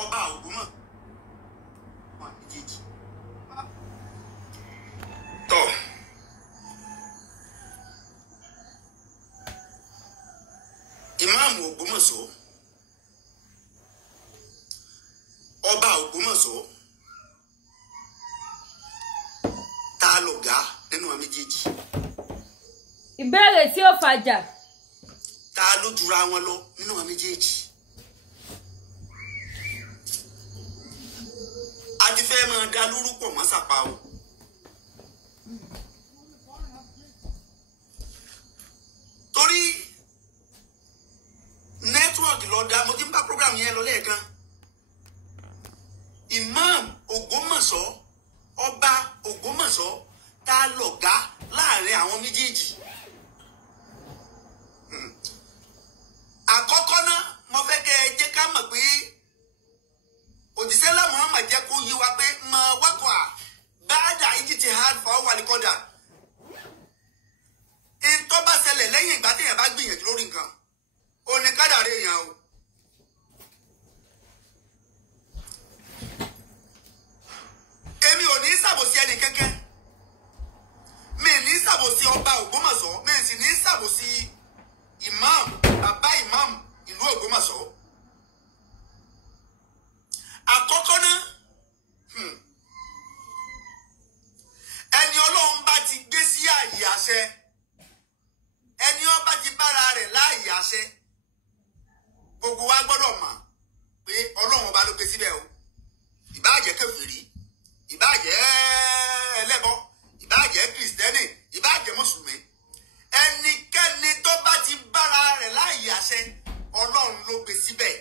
ọba Ògbómọ̀ wọn méjèèjì tọ ìmáàmù Ògbómọ̀ṣọ́ ọba Ògbómọ̀ṣọ́ ta lọ̀gá nínú àwọn méjèèjì. ìbéèrè tí ó fàjà. ta ló jura wọn lọ nínú àwọn méjèèjì. a ti fẹ́ máa da lórúkọ mọ́ sàpá o. torí nẹ́tíwọ̀kì lọ da mo ti ń bá program yẹn lọ lẹ́ẹ̀kan. Imam Ògbómọ̀ṣọ́ ọba Ògbómọ̀ṣọ́ ta lọ̀gá láàrin àwọn méjèèjì. àkọ́kọ́ náà mo fẹ́ kẹ́ ẹ jẹ́ ká mọ̀ pé òjíṣẹ́ Muhammad jẹ́ kó yí wa pé mọ wákò à báàdà ìjìtì hard for wà ní kọ́dà. ìtọ́ bá ṣẹlẹ̀ lẹ́yìn ìgbà téèyàn bá gbìyànjú lórí nǹkan ó ní kádàrí èèyàn o. èmi ò ní ṣàbòsí ẹnì kẹ́kẹ́ mi ní ṣàbòsí ọba Ògbómọ̀ṣọ́ mi sì ní ṣàbòsí imam bàbá imam ìlú Ògbómọ̀ṣọ́. àkọ́kọ́ náà ẹni Ọlọ́run bá ti gbé sí ààyè àṣẹ ẹni ọba ti bára rẹ̀ láàyè àṣẹ gbogbo wa gbọ́dọ̀ mọ̀ pé Ọlọ́run ọba ló gbé síbẹ̀ o. ìbáàjẹ́ kèfèrí ìbáàjẹ́ ẹlẹ́bọ ìbáàjẹ́ kìrìsìtẹ́nì ìbáàjẹ́ mùsùlùmí ẹnikẹ́ni tó bá ti bára rẹ̀ láàyè àṣẹ Ọlọ́run ló gbé síbẹ̀.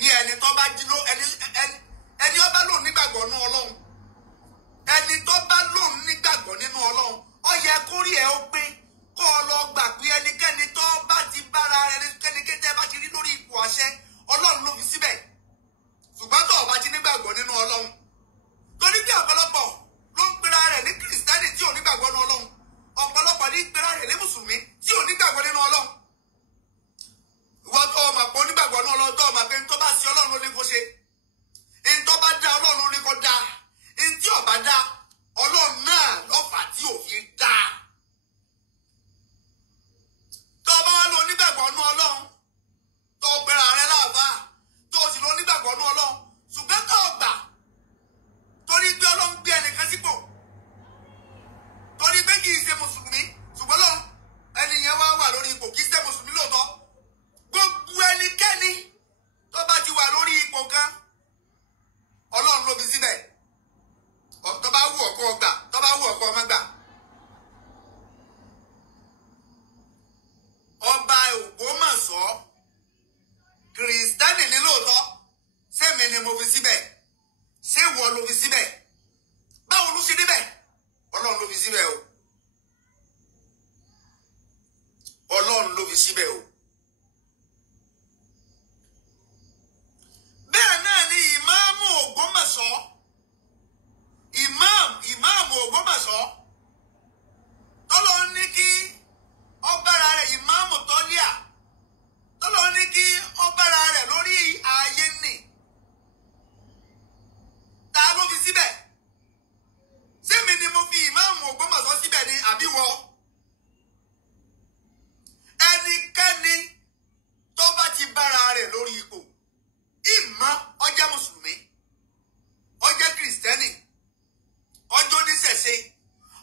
ní ẹni tó bá jí ló ẹni ọba lòun nígbàgbọ́ nínú Ọlọ́run ẹni tó bá lòun nígbàgbọ́ nínú Ọlọ́run ó yẹ kórìí ẹ̀ ó pé kó o lọ gbà pé ẹnikẹ́ni tó bá ti bára rẹ̀ ẹnikẹ́ni bá ti rí lórí ipò àṣẹ Ọlọ́run ló fi síbẹ̀. ṣùgbọ́n tó o bá ti nígbàgbọ́ nínú Ọlọ́run torí bí ọ̀pọ̀lọpọ̀ ló ń pera rẹ̀ ní kìrìsìtẹ́nì tí ò nígbàgbọ́ nínú Ọlọ́run ọ̀pọ̀lọpọ̀ ní pera rẹ̀ ní mùsùlùmí tí ò nígbàgbọ́ nínú Ọlọ́run. ìwọ tó o mà pọ̀ nígbàgbọ́ nínú Ọlọ́run tó o mà pé ní tó bá sí Ọlọ́run ló ní kó ṣe ní tó bá dá Ọlọ́run ló ní kó dá ní tí ò bá dá Ọlọ́run náà lọ́fà tí ò fi dá. tó o bá wá lọ nígbàgbọ́ nínú Ọlọ́run tó o pera rẹ̀ láàfáà tó o sì lọ nígbàgbọ́ nínú Ọlọ́run ṣùgbọ́n tó o gbà torí pé Ọlọ́run gbé ẹnìkan sípò torí pé kì í ṣe mùsùlùmí ṣùgbọ́n lọ́run ẹni yẹn wá wà lórí ipò kì í ṣe mùsùlùmí lóòótọ́. gbogbo ẹnikẹ́ni tó bá ti wà lórí ipò kan Ọlọ́run ló fi síbẹ̀. tó bá wù ọkọ gbà tó bá wù ọkọ ọmọ gbà. ọba Ògbómọ̀ṣọ́ kìrìsìtẹ́nì ní lóòótọ́ sẹ́mi ni mo fi síbẹ̀ ṣé ìwọ ló fi síbẹ̀ báwo ló ṣe débẹ̀ Ọlọ́run ló fi síbẹ̀ o Ọlọ́run ló fi síbẹ̀ o. bẹ́ẹ̀ náà ni ìmáàmù Ògbómọ̀ṣọ́ ìmáàmù Ògbómọ̀ṣọ́ tọ́lọ́ ní kí ọbára rẹ̀ ìmáàmù tọ́líà tọ́lọ́ ní kí ọbára rẹ̀ lórí ààyè nì ta ló fi síbẹ̀ sẹ́mi ni mo fi ìmáàmù Ògbómọ̀ṣọ́ síbẹ̀ ni àbíwọ́ ẹnikẹ́ni tó bá ti bára rẹ̀ lórí ipò ìmọ̀ ó jẹ́ mùsùlùmí ó jẹ́ kìrìsìtẹ́nì ó jẹ́ oníṣẹ̀ṣe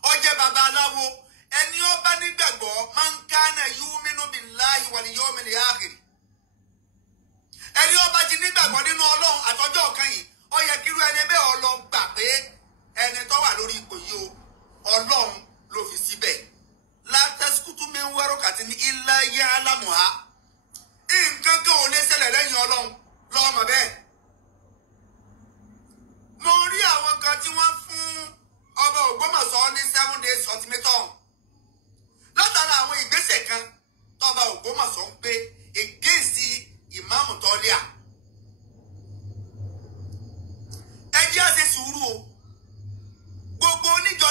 ó jẹ́ babaláwo ẹni ó bá nígbàgbọ́ man kana yu'minu billahi wal yawmil akhir ẹni ó bá ti nígbàgbọ́ nínú Ọlọ́run àtọjọ́ kan yìí ó yẹ kírú ẹni bẹ́ẹ̀ ó lọ gbà pé ẹni tó wà lórí ipò yìí o Ọlọ́run ló fi síbẹ̀ la tasqutu min waraqatin illa ya'lamuha nǹkan kan ò lè ṣẹlẹ̀ lẹ́yìn Ọlọ́run lọ́mọ bẹ́ẹ̀. mo rí àwọn kan tí wọ́n fún ọba Ògbómọ̀ṣọ́ ní 7 days ultimatum látara àwọn ìgbésẹ̀ kan tọ́ba Ògbómọ̀ṣọ́ ń gbé against ìmáàmù tọ́líà. ẹ jẹ́ á ṣe sùúrù o gbogbo oníjọ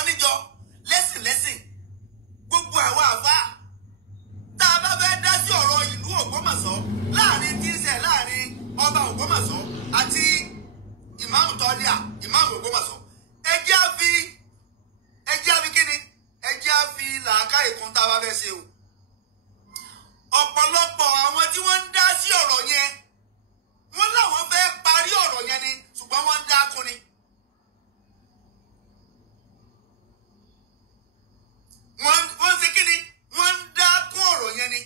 lẹ́sìn gbogbo àwọn àfáà tá a bá fẹ́ dá sí ọ̀rọ̀ ìlú Ògbómọ̀ṣọ́ láàrin tí ń ṣe láàrin ọba Ògbómọ̀ṣọ́ àti ìmáàmù tọ́líà ìmáàmù Ògbómọ̀ṣọ́ ẹ jẹ́ àfi kíni ẹ jẹ́ àfi làákàyè kan tá a bá fẹ́ ṣe o. ọ̀pọ̀lọpọ̀ àwọn tí wọ́n ń dá sí ọ̀rọ̀ yẹn wọ́n láwọn fẹ́ parí ọ̀rọ̀ yẹn ni ṣùgbọ́n wọ́n ń dá kún ni. wọ́n ṣe kíni wọ́n ń dá kún ọ̀rọ̀ yẹn ni.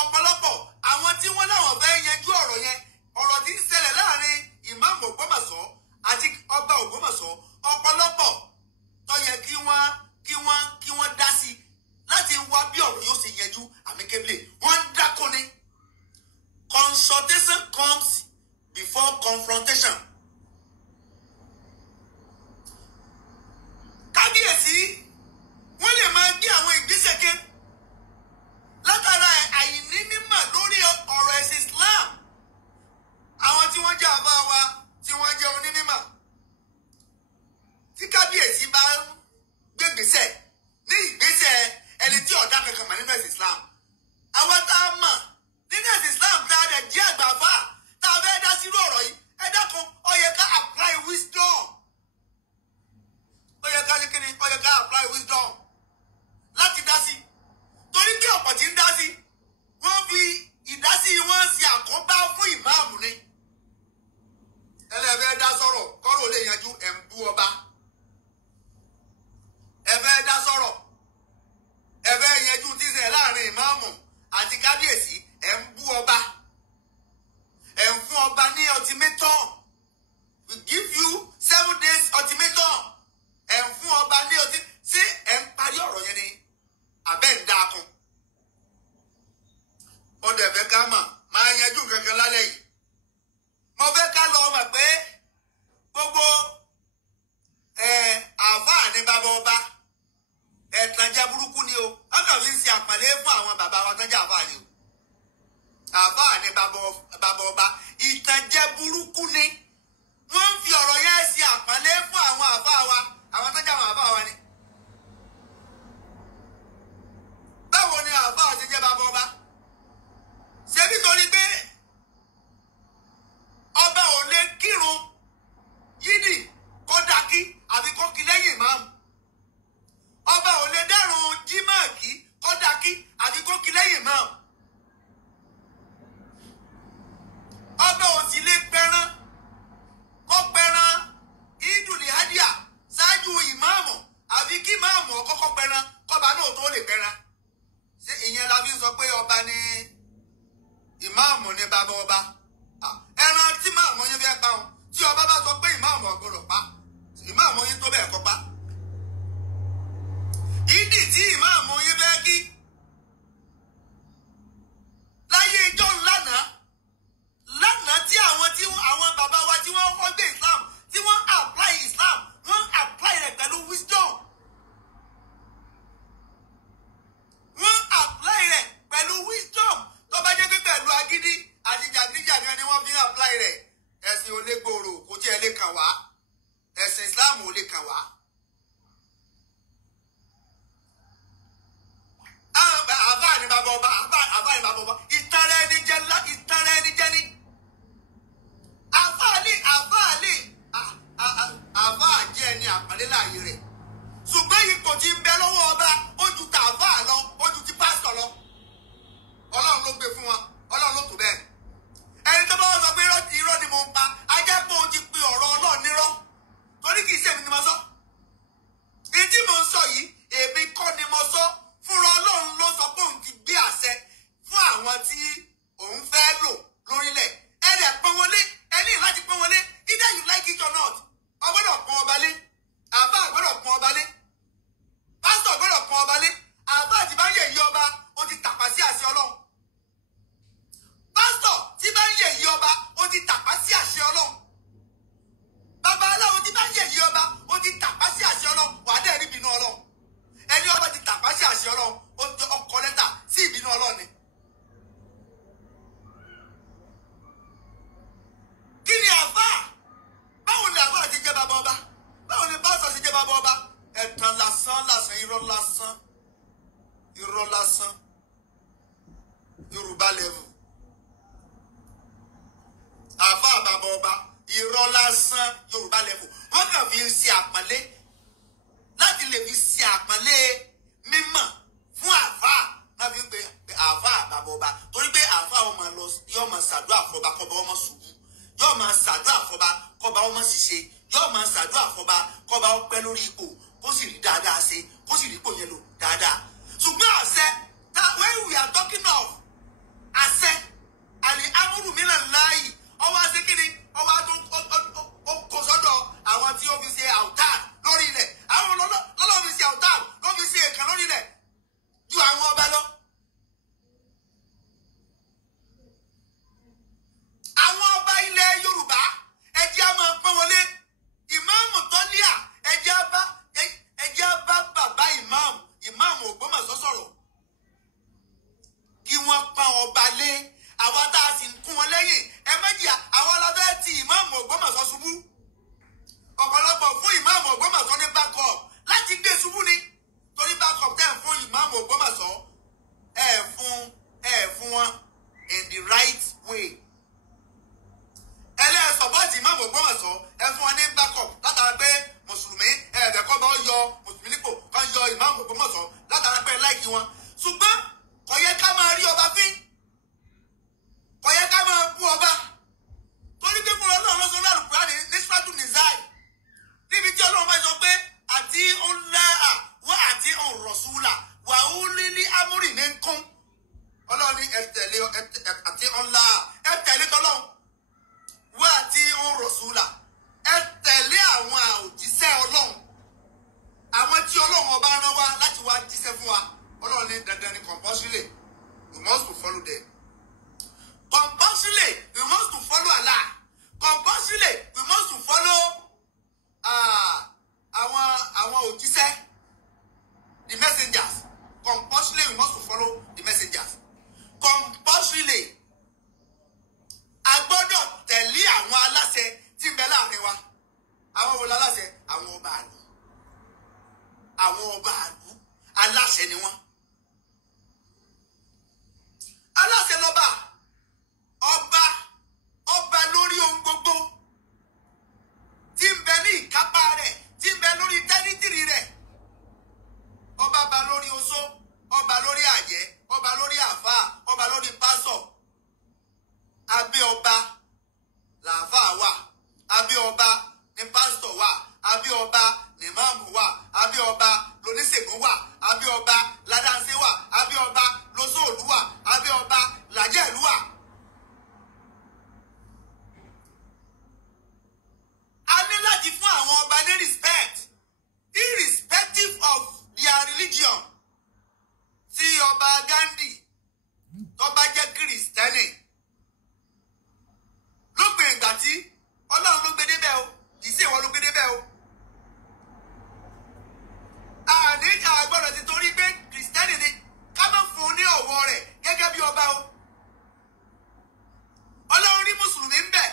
ọ̀pọ̀lọpọ̀ àwọn tí wọ́n láwọn fẹ́ yanjú ọ̀rọ̀ yẹn ọ̀rọ̀ tí ń ṣẹlẹ̀ láàrin ìmáàmù Ògbómọ̀ṣọ́ àti ọba Ògbómọ̀ṣọ́ ọ̀pọ̀lọpọ̀ tó yẹ kí wọ́n dá sí láti wá bí ọ̀rọ̀ yóò ṣe yanjú amicably wọ́n ń dákún ni. Consultation comes before confrontation. kábíyèsí wọ́n lè máa gbé àwọn ìgbésẹ̀ kan látara àìní mímọ̀ lórí ọ̀rọ̀ ẹ̀sìn Islam. àwọn tí wọ́n jẹ́ àbá wa tí wọ́n jẹ́ onímọ̀ tí kábíyèsí bá ń gbégbèsẹ̀ ní ìgbésẹ̀ ẹni tí ọ̀dà kankan mà nínú ẹ̀sìn Islam. àwọn tá a mọ̀ nínú ẹ̀sìn Islam tá a rẹ̀ jẹ́ àgbàfà tá a fẹ́ dá sírú ọ̀rọ̀ yìí ẹ dákun ó yẹ ká apply wisdom. ó yẹ ká ṣe kíni ó yẹ ká apply wisdom láti dá sí. torí bí ọ̀pọ̀ tí ń dá sí wọ́n fi ìdásí wọn ṣe àkóbá fún ìmáàmù ni. ẹlẹ́fẹ́ dá sọ̀rọ̀ kọ́rọ̀ lè yanjú ẹ̀ ń bú ọba. ẹ̀fẹ́ dá sọ̀rọ̀ ẹ̀fẹ́ yanjú tíṣẹ̀ láàrin ìmáàmù àti kábíyèsí ẹ̀ ń bú ọba. ẹ̀ ń fún ọba ní ultimatum. we give you 7 days ultimatum. ẹ̀ ń fún ọba ní ṣé ẹ̀ ń parí ọ̀rọ̀ yẹn ni àbẹ́ ń dá kun. ọdọ ẹ̀fẹ́ ká mà máa yanjú kankan lálẹ́ yìí. mo fẹ́ ká lọ mọ̀ pé gbogbo àáfàá ní bàbá ọba ẹ̀tànjẹ burúkú ni o wọ́n kàn fi ń ṣe àpàlẹ́ fún àwọn bàbá wa tán jẹ́ àáfàá ni o. àáfàá ní bàbá ọba ìtànjẹ burúkú ni wọ́n ń fi ọ̀rọ̀ yẹn ṣe àpàlẹ́ fún àwọn àáfàá wa àwọn tán jẹ́ àwọn àáfàá wa ni. báwo ni àáfàá ṣe jẹ́ bàbá ọba? ṣebí torí pé ọba ò lè kírun yídì kó dákí àbí kó kí lẹ́yìn ìmáàmù. ọba ò lè dárun jímọ̀kì kó dákí àbí kó kí lẹ́yìn ìmáàmù. ọba ò sì lè pẹran kó pẹran ìdùnnì hádìá ṣáájú ìmáàmù àbí kí ìmáàmù ọkọ́kọ́ pẹran kọ́ba náà tó lè pẹran. ṣé ìyẹn la fi ń sọ pé ọba ní ìmáàmù ní bàbá ọba? ẹran tí ìmáàmù yín fẹ́ pa wọn tí ọba bá sọ pé ìmáàmù ọgbọ́dọ̀ pa ìmáàmù yín tó bẹ́ẹ̀ kọ́ pa. ìdí tí ìmáàmù yín fẹ́ kí láyé ijó lánàá tí àwọn bàbá wa tí wọ́n kọ́ gbé Islam tí wọ́n apply Islam wọ́n apply rẹ̀ pẹ̀lú wisdom. wọ́n apply rẹ̀ pẹ̀lú wisdom. tó bá jẹ́ pé pẹ̀lú agídí àti jàgídíjàgan ni wọ́n fi ń apply rẹ̀ ẹ̀sìn ò lè gbòòrò kò tí ẹ lè kàn wá ẹ̀sìn Islam ò lè kàn wá. àbá ni bàbá ọba àbá ni bàbá ọba ìtara ẹni jẹ ní. àbá jẹ́ ẹni àpàlẹ́ láàyè rẹ̀ ṣùgbọ́n ipò tí ń bẹ lọ́wọ́ ọba ó ju tàbá lọ ó ju ti pásítọ̀ lọ. Ọlọ́run ló gbé fún wọn Ọlọ́run ló tó bẹ́ẹ̀. ẹni tó bá wọ́n sọ pé irọ́ ni mo ń pa ajá pé òun ti pe ọ̀rọ̀ Ọlọ́run nírọ́ torí kì í ṣèmi ni mo sọ. èyí tí mo ń sọ yìí èmi kọ́ ni mo sọ fúnra Ọlọ́run ló sọ pé òun ti gbé àṣẹ fún àwọn tí òun fẹ́ lò lórílẹ̀. ẹ dẹ̀ pọ́n wọlé ẹ ní láti pọ́n wọlé either you like it or not. ọgbọ́dọ̀ pọ́n ọba lé àbá àgbọ́dọ̀ pọ́n ọba lé pásítọ̀ gbọ́dọ̀ pọ́n ọba lé àbá àti bá ń yẹ̀ yí ọba ó ti tàpá sí àṣẹ Ọlọ́run. pásítọ̀ tí bá ń yẹ̀ yí ọba ó ti tàpá sí àṣẹ Ọlọ́run. babaláwo tí bá ń yẹ̀ yí ọba ó ti tàpá sí àṣẹ Ọlọ́run. wàá dẹ̀ rí ìbínú Ọlọ́run. ẹni ọba ti tàpá sí àṣẹ Ọlọ́run ó ti ọkọ̀ lẹ́tà sí ìbínú Ọlọ́run ni. kí ni àfà? báwo ni àfà ti jẹ́ bàbá ọba? báwo ni pásítọ̀ ti jẹ́ bàbá ọba? ẹ̀tàn lásán irọ́ lásán Yorùbá level. àfa bàbá ọba irọ́ lásán Yorùbá level wọ́n kàn fi ṣe àpọ́nlé láti lè fi ṣe àpọ́nlé mímọ̀ fún àfa náà fi ń pe àfa bàbá ọba torí pé àfa ọmọ lọ yóò máa ṣàdúrà fọba kọba ọmọ ṣubú yóò máa ṣàdúrà fọba kọba ọmọ ṣiṣẹ́ yóò máa ṣàdúrà fọba kọba ọpẹ́ lórí ipò kó sì rí dáadáa ṣe kó sì rí ipò yẹn lò dáadáa ṣùgbọ́n àṣẹ when we are talking of àṣẹ àlè amúrù mìíràn láàyè ọwọ́ àṣẹ kìíní ọwọ́ kò sọ́dọ̀ àwọn tí ó fi ṣe àwùtá lórí ilẹ̀ àwọn lọ́lọ́ fi ṣe àwùtá ló fi ṣe èkán lórí ilẹ̀ ju àwọn ọba lọ. àwọn ọba ilẹ̀ Yorùbá ẹjẹ́ á máa pọ́n wọlé ìmáàmù tọ́líà ẹjẹ́ á bá bàbá ìmáàmù Ògbómọ̀ṣọ́ sọ̀rọ̀ kí wọ́n pọ́n ọba lé àwọn tá a sì ń kún wọn lẹ́yìn ẹ méjì àwọn ọlọ́bẹ̀ tí ìmáàmù Ògbómọ̀ṣọ́ ṣubú ọ̀pọ̀lọpọ̀ fún ìmáàmù Ògbómọ̀ṣọ́ ní backup láti gbé ṣubú ni torí backup tẹ̀ fún ìmáàmù Ògbómọ̀ṣọ́ ẹ fún wọn in the right way ẹlẹ́sọ̀bọ́ọ̀tì ìmáàmù Ògbómọ̀ṣọ́ ẹ fún wọn ní backup látara pé mùsùlùmí ẹ̀ẹ́dẹ̀kọ́ bá yọ mùsùlùmí nípò kan yọ ìmáàmù Ògbómọ̀ṣọ́ látara pé láìkí wọn ṣùgbọ́n kò yẹ ká máa rí ọba fín kò yẹ ká máa bú ọba torí pé fún Ọlọ́run lọ́sọ̀ lọ́rùn kúránì ní sùrátù nìzáì níbi tí Ọlọ́run bá sọ pé àti ọ̀là wá àti ọ̀rọ̀sùlà wà ó lílí amúrì ní nkún Ọlọ́run ní ẹ̀tẹ̀lé àti ọ̀là ẹ̀tẹ̀lé tọ́lọ́run wá àti ọ̀rọ̀sùlà ẹ̀tẹ̀lé àwọn òjíṣẹ́ Ọlọ́run àwọn tí Ọlọ́run ọba rán wá láti wá jíṣẹ́ fún wa Ọlọ́run ní dandan ní compulsory we must to follow them. Compulsory, we must to follow Allah. Compulsory, we must to follow àwọn òjíṣẹ́, the messengers. Compulsory, we must to follow the messengers. Compulsory, a gbọ́dọ̀ tẹ̀lé àwọn aláṣẹ tí ń bẹ láàrin wa. Àwọn wo láláṣẹ? Àwọn ọba àlú. Àwọn ọba àlú aláṣẹ ni wọ́n. Aláṣẹ lọ́ba. Ọba lórí ohun gbogbo tí ń bẹ ní ìkápá rẹ̀ tí ń bẹ lórí tẹ́rítìrì rẹ̀ ọba bá lórí oṣó ọba lórí àjẹ́ ọba lórí àfáà ọba lórí pásọ̀ abẹ́ ọba làáfáà wà abẹ́ ọba ní pásítọ̀ wà abẹ́ ọba ní máàmù wà abẹ́ ọba lóníṣègùn wà abẹ́ ọba ládàánsẹ́ wà abẹ́ ọba lóṣòòlù wà abẹ́ ọba làjẹ́ẹ̀lú wà. A ní láti fún àwọn ọba ní respect irrespective of their religion. Tí ọba Gandhi tó bá jẹ́ kìrìsìtẹ́nì lópin ìgbà tí Ọlọ́run ló gbé débẹ̀ o kì í ṣe ìwọ ló gbé débẹ̀ o. Àní àgbọ̀dọ̀ ti torí pé kìrìsìtẹ́nì ni ká má fún un ní ọ̀wọ̀ rẹ̀ gẹ́gẹ́ bí ọba o. Ọlọ́run rí mùsùlùmí ń bẹ̀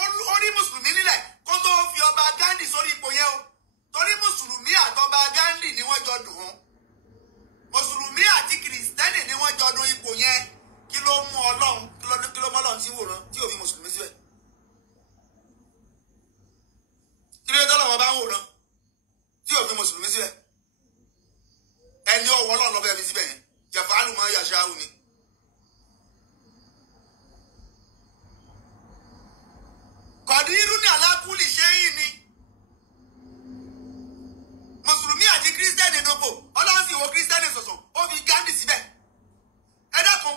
ó rí mùsùlùmí nílẹ̀ kó tó fi ọba Gandhi sórí ipò yẹn o torí mùsùlùmí àtọba Gandhi ni wọ́n jọ dùn ún mùsùlùmí àti kìrìsìtẹ́nì ni wọ́n jọ dùn ipò yẹn kí ló mú Ọlọ́run kí ló mú Ọlọ́run tí wòran tí ò fi mùsùlùmí síbẹ̀ kí ló tọ́lọ̀ wọn bá ń wòran tí ò fi mùsùlùmí síbẹ̀ ẹni ọwọ́ Ọlọ́run lọ́fẹ́ fi síbẹ̀ yẹn jẹ̀fọ́ àlùmọ́ yàṣáwù ni. Kọ̀dírú ní alákùlì ṣe yìí ni mùsùlùmí àti kírísítẹ́nì dòpò Ọlọ́run sì wo kírísítẹ́nì sọ̀sọ̀ ó fi Gandhi síbẹ̀ ẹ dákun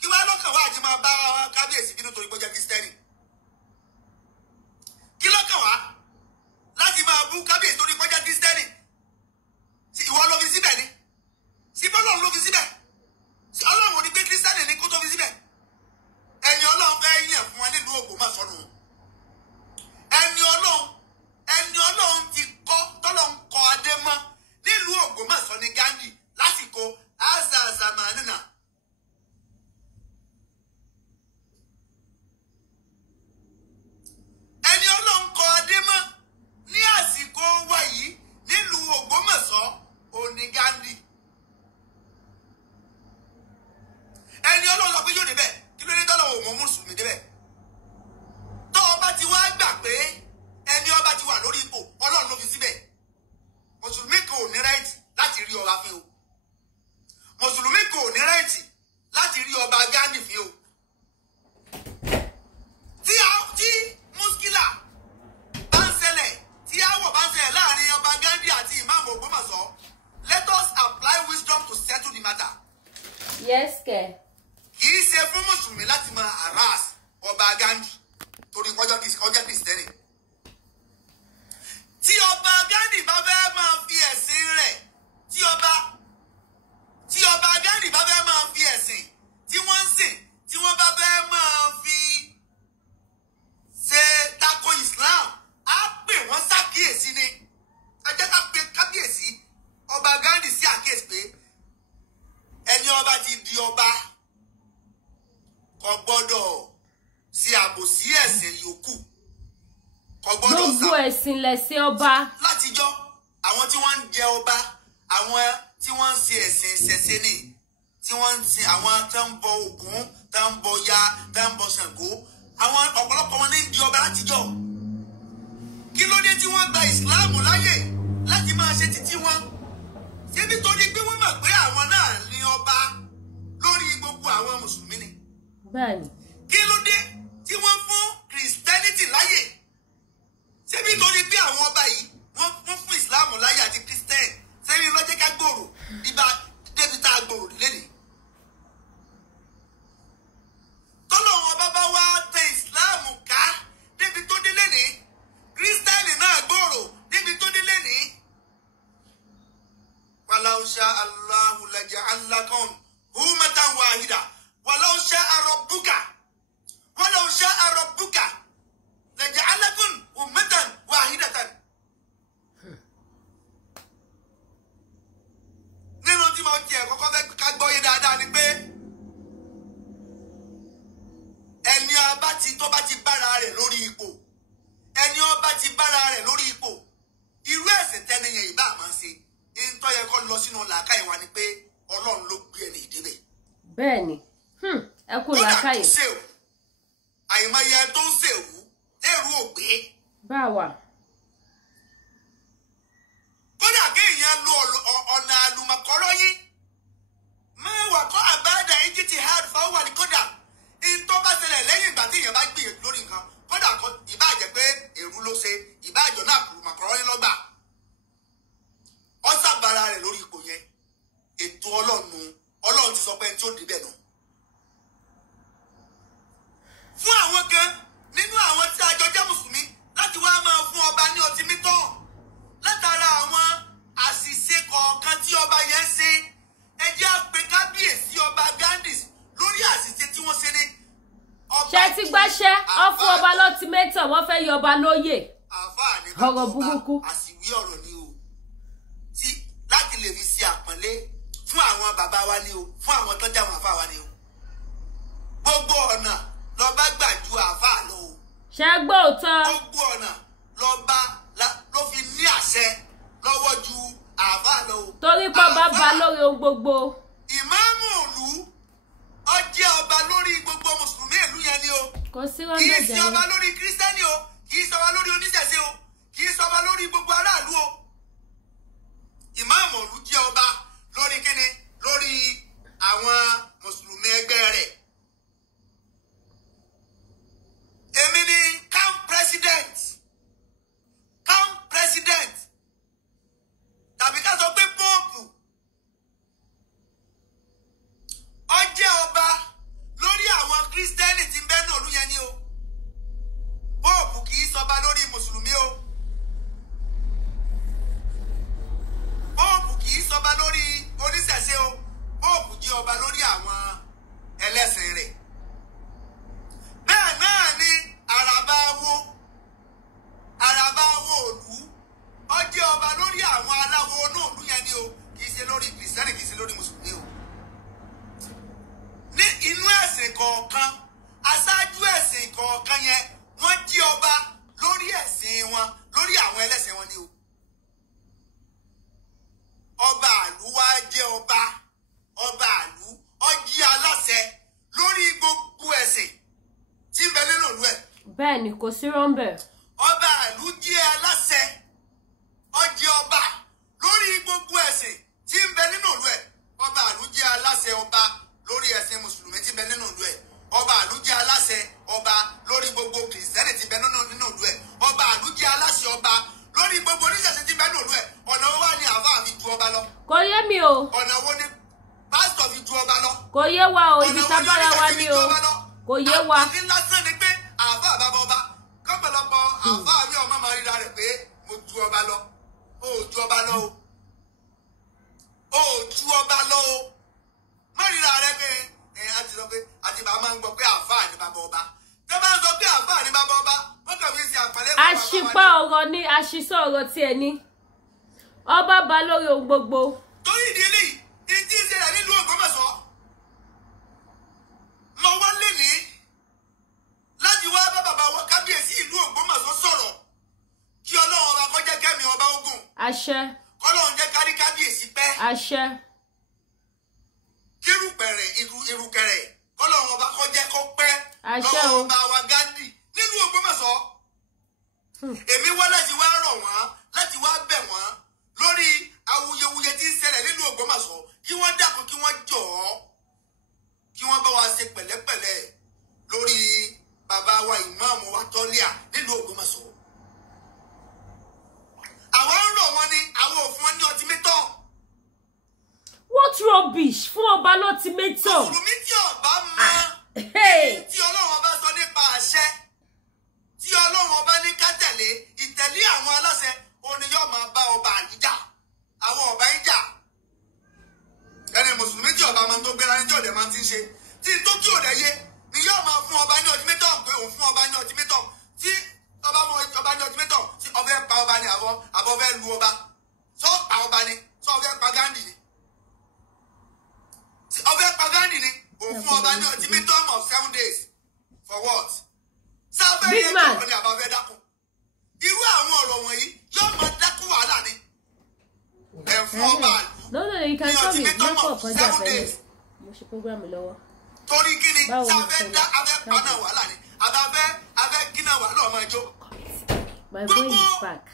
kí wàá lọ́kàn wá àti máa bá kábíyèsí bínú torí pé ó jẹ́ kírísítẹ́nì kí lọ́kàn wá láti máa bú kábíyèsí torí pé ó jẹ́ kírísítẹ́nì ìwọ ló fi síbẹ̀ ni síbẹ̀ Ọlọ́run ló fi síbẹ̀ Ọlọ́run ò ní pé kírísítẹ́nì ni kó tó fi síbẹ̀ ẹni Ọlọ́run fẹ́ yàn fún wa nílùú Ògbómọ̀ṣọ́ nù ẹni Ọlọ́run ti kọ́ tọ́lọ́run kọ́ adé mọ́ nílùú Ògbómọ̀ṣọ́ ní Gandhi lásìkò azazamanina. ẹni Ọlọ́run kọ́ adé mọ́ ní àsìkò wa yìí nílùú Ògbómọ̀ṣọ́ òní Gandhi. ẹni Ọlọ́run sọ pé yóò débẹ̀ kí ló dé tọ́lọ́run ò mọ̀ mùsùlùmí débẹ̀. Yes, kẹ̀. kì í ṣe fún mùsùlùmí láti máa harass ọba Gandhi torí kọjọ́ kìrìsìtẹ́nì. tí ọba Gandhi bá fẹ́ máa fi ẹ̀sìn rẹ̀ tí ọba Gandhi bá fẹ́ máa fi ẹ̀sìn tí wọ́n ń sìn tí wọ́n bá fẹ́ máa fi ṣe tako Islam á pè wọ́n ṣàkíyèsí ni. ẹ jẹ́ ká pe kábíyèsí ọba Gandhi sí àkíyèsí pé ẹni ọba ti di ọba kò gbọ́dọ̀ sí àbòsí ẹ̀sìn yòókù kò gbọ́dọ̀ gbogbo ẹ̀sìn lẹ̀sìn ọba. látijọ́ àwọn tí wọ́n ń jẹ ọba àwọn tí wọ́n ń ṣe ẹ̀sìn ìṣẹ̀ṣe ni tí wọ́n ń sin àwọn tó ń bọ Ògún tó ń bọ ya tó ń bọ Ṣàngó àwọn ọ̀pọ̀lọpọ̀ wọn ní di ọba látijọ́. kí ló dé tí wọ́n gba ìsìláàmù láyè láti máa ṣe títí wọn? ṣé nítorí pé wọ́n mọ̀ pé àwọn náà ní ọba lórí gbogbo àwọn mùsùlùmí ni? Bẹ́ẹ̀ni. kí ló dé tí wọ́n fún Christianity láyè? ṣé nítorí pé àwọn ọba yìí wọ́n fún ìsìláàmù láyè àti Christian sẹ́yìn lọ́jẹ́ ká gbòòrò bíbá débi tá a gbòòrò lélẹ̀. tọ́lọ̀ wọn bá wá tẹ ìsìláàmù ká débi tó dé lẹ́nìí Christian náà gbòòrò débi tó dé lẹ́nìí. walau sha Allahu laja'alakum ummatan wahida walau sha'a rabbuka laja'alakum ummatan wahidatan. nínú tí mo tiẹ̀ kọ́kọ́ fẹ́ ká gbọ́ yé dáadáa ni pé ẹni ọba tó bá ti bára rẹ̀ lórí ipò ẹni ọba ti bára rẹ̀ lórí ipò irú ẹ̀sìn tẹ́niyẹn ìbá máa ṣe ìtọ́ yẹ kó lọ sínú làákàyè wa ni pé Ọlọ́run ló gbé ẹni ìdíbẹ̀. Bẹ́ẹ̀ni ẹ kú làákàyè. kódà tó ṣèwú àyèmáyé tó ń ṣèwú ẹrù ògbé. báwa. kódà kéèyàn lo ọ̀nà àlùmọ̀kọ́rọ́ yín mẹ́wàá kọ́ àbáàdà egypt hard fáwọn àdìkọ́dà ìtọ́ bá ṣẹlẹ̀ lẹ́yìn ìgbà tí èèyàn bá gbìyànjú lórí nǹkan kódà ìbáàjẹ́ pé èrú ló ṣe ìbáàjọ́ náà àlùmọ̀kọ́rọ́ yín lọ́gbà ọ̀sàbàrà rẹ̀ lórí ipò yẹn ètò Ọlọ́run ti sọ pé ẹni tí ó débẹ̀ náà. fún àwọn kan nínú àwọn tí a jọ jẹ́ mùsùlùmí láti wá máa fún ọba ní ọtí mítọ́ látara àwọn àṣìṣe kọ̀ọ̀kan tí ọba yẹn ṣe ẹ jẹ́ á pe kábíyèsí ọba Gandhi lórí àṣìṣe tí wọ́n ṣe ní. ṣe ti gbàṣẹ ọ fún ọba lọtímẹtọ wọ́n fẹ́ yọ ọba lóyè. ọ̀rọ̀ burúkú. àṣìwí ọ̀rọ̀ ni o tí láti lè fi ṣe àpọ́nlé fún àwọn bàbá wa ni o fún àwọn tó jẹ́ àwọn àfáà wa ni o gbogbo ọ̀nà lọ́ba gbà ju àfáà lọ o. ṣe gbọ́ òótọ́. gbogbo ọ̀nà lọ́ba ló fi ní àṣẹ lọ́wọ́ ju àfáà lọ o. torí pé ọba bá lórí ohun gbogbo. ìmáàmù ìlú ó jẹ́ ọba lórí gbogbo mùsùlùmí ìlú yẹn ni o. kò sí rọ́ńdà jẹ́ jẹ́ kì í ṣe ọba lórí kírísítẹ́nì o kì í ṣe ọba lórí oníṣẹ̀ṣe o kì í ṣe ọba lórí gbogbo aráàlú o. ìmáàmù ìlú jẹ́ ọba lórí kíni lórí àwọn mùsùlùmí ẹgbẹ́ rẹ̀. èmi ni camp president tàbí ká sọ pé póòpù ó jẹ́ ọba lórí àwọn kírísítẹ́nì tí ń bẹ náà lú yẹn ni o póòpù kì í ṣọba lórí mùsùlùmí o póòpù kì í ṣọba lórí oníṣẹ̀ṣe o póòpù jẹ́ ọba lórí àwọn ẹlẹ́sìn rẹ̀. bẹ́ẹ̀ náà ni àràbáwo òlú ó jẹ́ ọba lórí àwọn aláwo náà lú yẹn ni o kì í ṣe lórí kìrìsìtẹ́nì kì í ṣe lórí mùsùlùmí o. ní inú ẹ̀sìn kọ̀ọ̀kan aṣáájú ẹ̀sìn kọ̀ọ̀kan yẹn wọ́n jẹ́ ọba lórí ẹ̀sìn wọn lórí àwọn ẹlẹ́sìn wọn ni o. ọba àlú wa jẹ́ ọba àlú ó jẹ́ aláṣẹ lórí gbogbo ẹ̀sìn tí ń bẹ nínú ìlú ẹ̀. bẹ́ẹ̀ ni kò sí rọ́ńbẹ̀. ọba àlú jẹ́ aláṣẹ ó jẹ́ ọba lórí gbogbo ẹ̀sìn tí ń bẹ nínú ìlú ẹ̀. ọba àlú jẹ́ aláṣẹ ọba lórí ẹ̀sìn mùsùlùmí tí ń bẹ nínú ìlú ẹ̀. ọba àlú jẹ́ aláṣẹ ọba lórí gbogbo kìrìsìtẹ́nì tí ń bẹ nínú ìlú ẹ̀. ọba àlú jẹ́ aláṣẹ ọba lórí gbogbo oníṣẹ̀ṣe tí ń bẹ nínú ìlú ẹ̀. ọ̀nà wo wá ní àáfàá fi ju ọba lọ? kò yé mi o. ọ̀nà wo ni pásítọ̀ fi ju ọba lọ? kò yé wa o ibi tá bára wa ni o kò yé wa. àti lásán ni pé àbá bàbá ọba kọ́pọ̀lọpọ̀ àbá mi ọmọ máa ríra rẹ̀ pé mo ju ọba lọ ó ju ọba lọ o ó ju ọba lọ o má ríra rẹ̀ pé àti sọ pé àti bàbá máa ń gbọ́ pé àfáà ni bàbá ọba tẹ́ bá ń sọ pé àfáà ni bàbá ọba wọ́n kàn fi ṣe àpàlẹ́ fún bàbá wa. àṣìpá ọ̀rọ̀ ni àṣìṣọ́ ọ̀rọ̀ tí ẹ ní ọba ba lórí ohun gbogbo. torí ìdí eléyìí ìdí ìṣẹ̀lẹ̀ nílùú Ògbómọ̀ṣọ́ mo wá lẹ́ni láti wá bá bàbá wa kábíyèsí ìlú Ògbómọ̀ṣọ́ sọ̀rọ̀ kí Ọlọ́run ọba kó jẹ́ kẹ́mi ọba ogun. àṣẹ. Ọlọ́run jẹ́ kárí kábíyèsí pẹ́. àṣẹ. kírùpẹ̀rẹ̀ irùkẹ̀rẹ̀ kọ́lọ́run ọba kó jẹ́ kó pẹ́. àṣẹ o. lọ́wọ́ ọba wa Ghandi nílùú Ògbómọ̀ṣọ́. èmi wá láti wá rọ̀ wọ́n láti wá bẹ̀ wọ́n lórí awuyewuye tí ń ṣẹlẹ̀ nílùú Ògbómọ̀ṣọ́ kí wọ́n dákun kí wọ́n jọ̀ọ́ kí wọ́n bá wa ṣe pẹ̀lẹ́pẹ̀lẹ́ lórí bàbá wa ìmáàmù wa Tọ́líà nílùú Ògbómọ̀ṣọ́. àwọn ń rọ̀ wọ́n ní àwọn òfin wọn ní ọtímẹ́tọ̀. what rubbish fún ọba lọ́tímẹ́tọ̀. mùsùlùmí tí ọba mọ tí Ọlọ́run ọba sọ nípa àṣẹ tí Ọlọ́run ọba ní ká tẹ̀lé ìtẹ̀lé àwọn aláṣẹ òní yóò máa bá ọba àníjà àwọn ọba ń jà. ẹni mùsùlùmí tí ọba máa ń tó gbéra ní tí òde máa ti ń ṣe tí n tó kí òde yé ni yóò máa fún ọba ní ọtímẹ́tọ̀ pé òun fún ọba ní ọtímẹ́tọ̀ tí ọba mọ ọba ní ọtímẹ́tọ̀ tí ọfẹ́ pa ọba ní àbọ̀ fẹ́ lu ọba sọ pa ọba ní sọ ọfẹ́ pa Ghandi ní ọfẹ́ pa Ghandi ní òun fún ọba ní ọtímẹ́tọ̀ of 7 days for what? sáfẹ́ yẹn tó ní àbáfẹ́ dákun irú àwọn ọ̀rọ̀ wọ̀nyí yóò máa dákun wàhálà ní ẹ̀fún ọba àlù. No, you can tell me. Lọ́pọ̀ kọjá fẹ́lẹ̀. Mo ṣe programu lọ́wọ́. Torí kí ni sáfẹ́ dá abẹ́ paná wàhálà ni abẹ́ gínà wàhálà ọmọ ẹjọ́. My brain is back.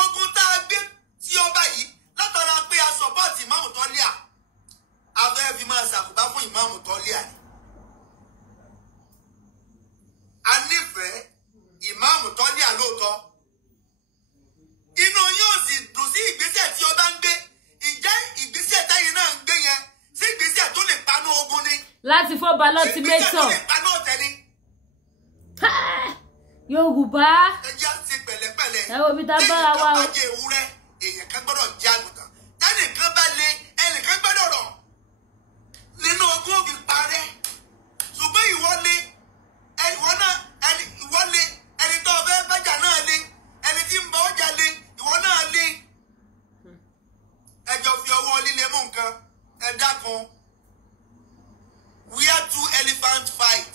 Ogun tá a gbé tí ọba yìí látara pé a sọ̀pọ̀tì ìmáàmù Tọ́líà abẹ́ fi máa ṣàkóbá fún ìmáàmù Tọ́líà ni. A nífẹ̀ẹ́ ìmáàmù Tọ́líà lóòótọ́. Inú yóò sì dùn sí ìgbésẹ̀ tí ọba ń gbé. Ǹjẹ́ ìgbésẹ̀ táyé náà ń gbé yẹn sí ìgbésẹ̀ tó lè paná ogun ni? Láti fọ́ba lọ́tímẹ́tọ̀. Ìgbésẹ̀ tó lè paná ọ̀tẹ̀ ni. Yorùbá. Ẹ jẹ́ àti pẹ̀lẹ́pẹ̀lẹ́. Ẹ wo bí tá bára wa o. Téèyàn kan bá jẹ ewúrẹ́, èèyàn kan gbọ́dọ̀ jẹ àgùntàn. Tẹ́nìkan bá lé, ẹnìkan gbọ́dọ̀ rọ̀. Nínú ogún òbí parẹ́. Ṣùgbọ́n ìwọ lé, ìwọ náà, ìwọ lé, ẹni tó ọbẹ̀ bájà náà lé, ẹni tí ń bọ ọjà lé, ìwọ náà lé. Ẹ jọ fi ọwọ́ líle mú nǹkan, ẹ dákun. Where 2 elephants fight,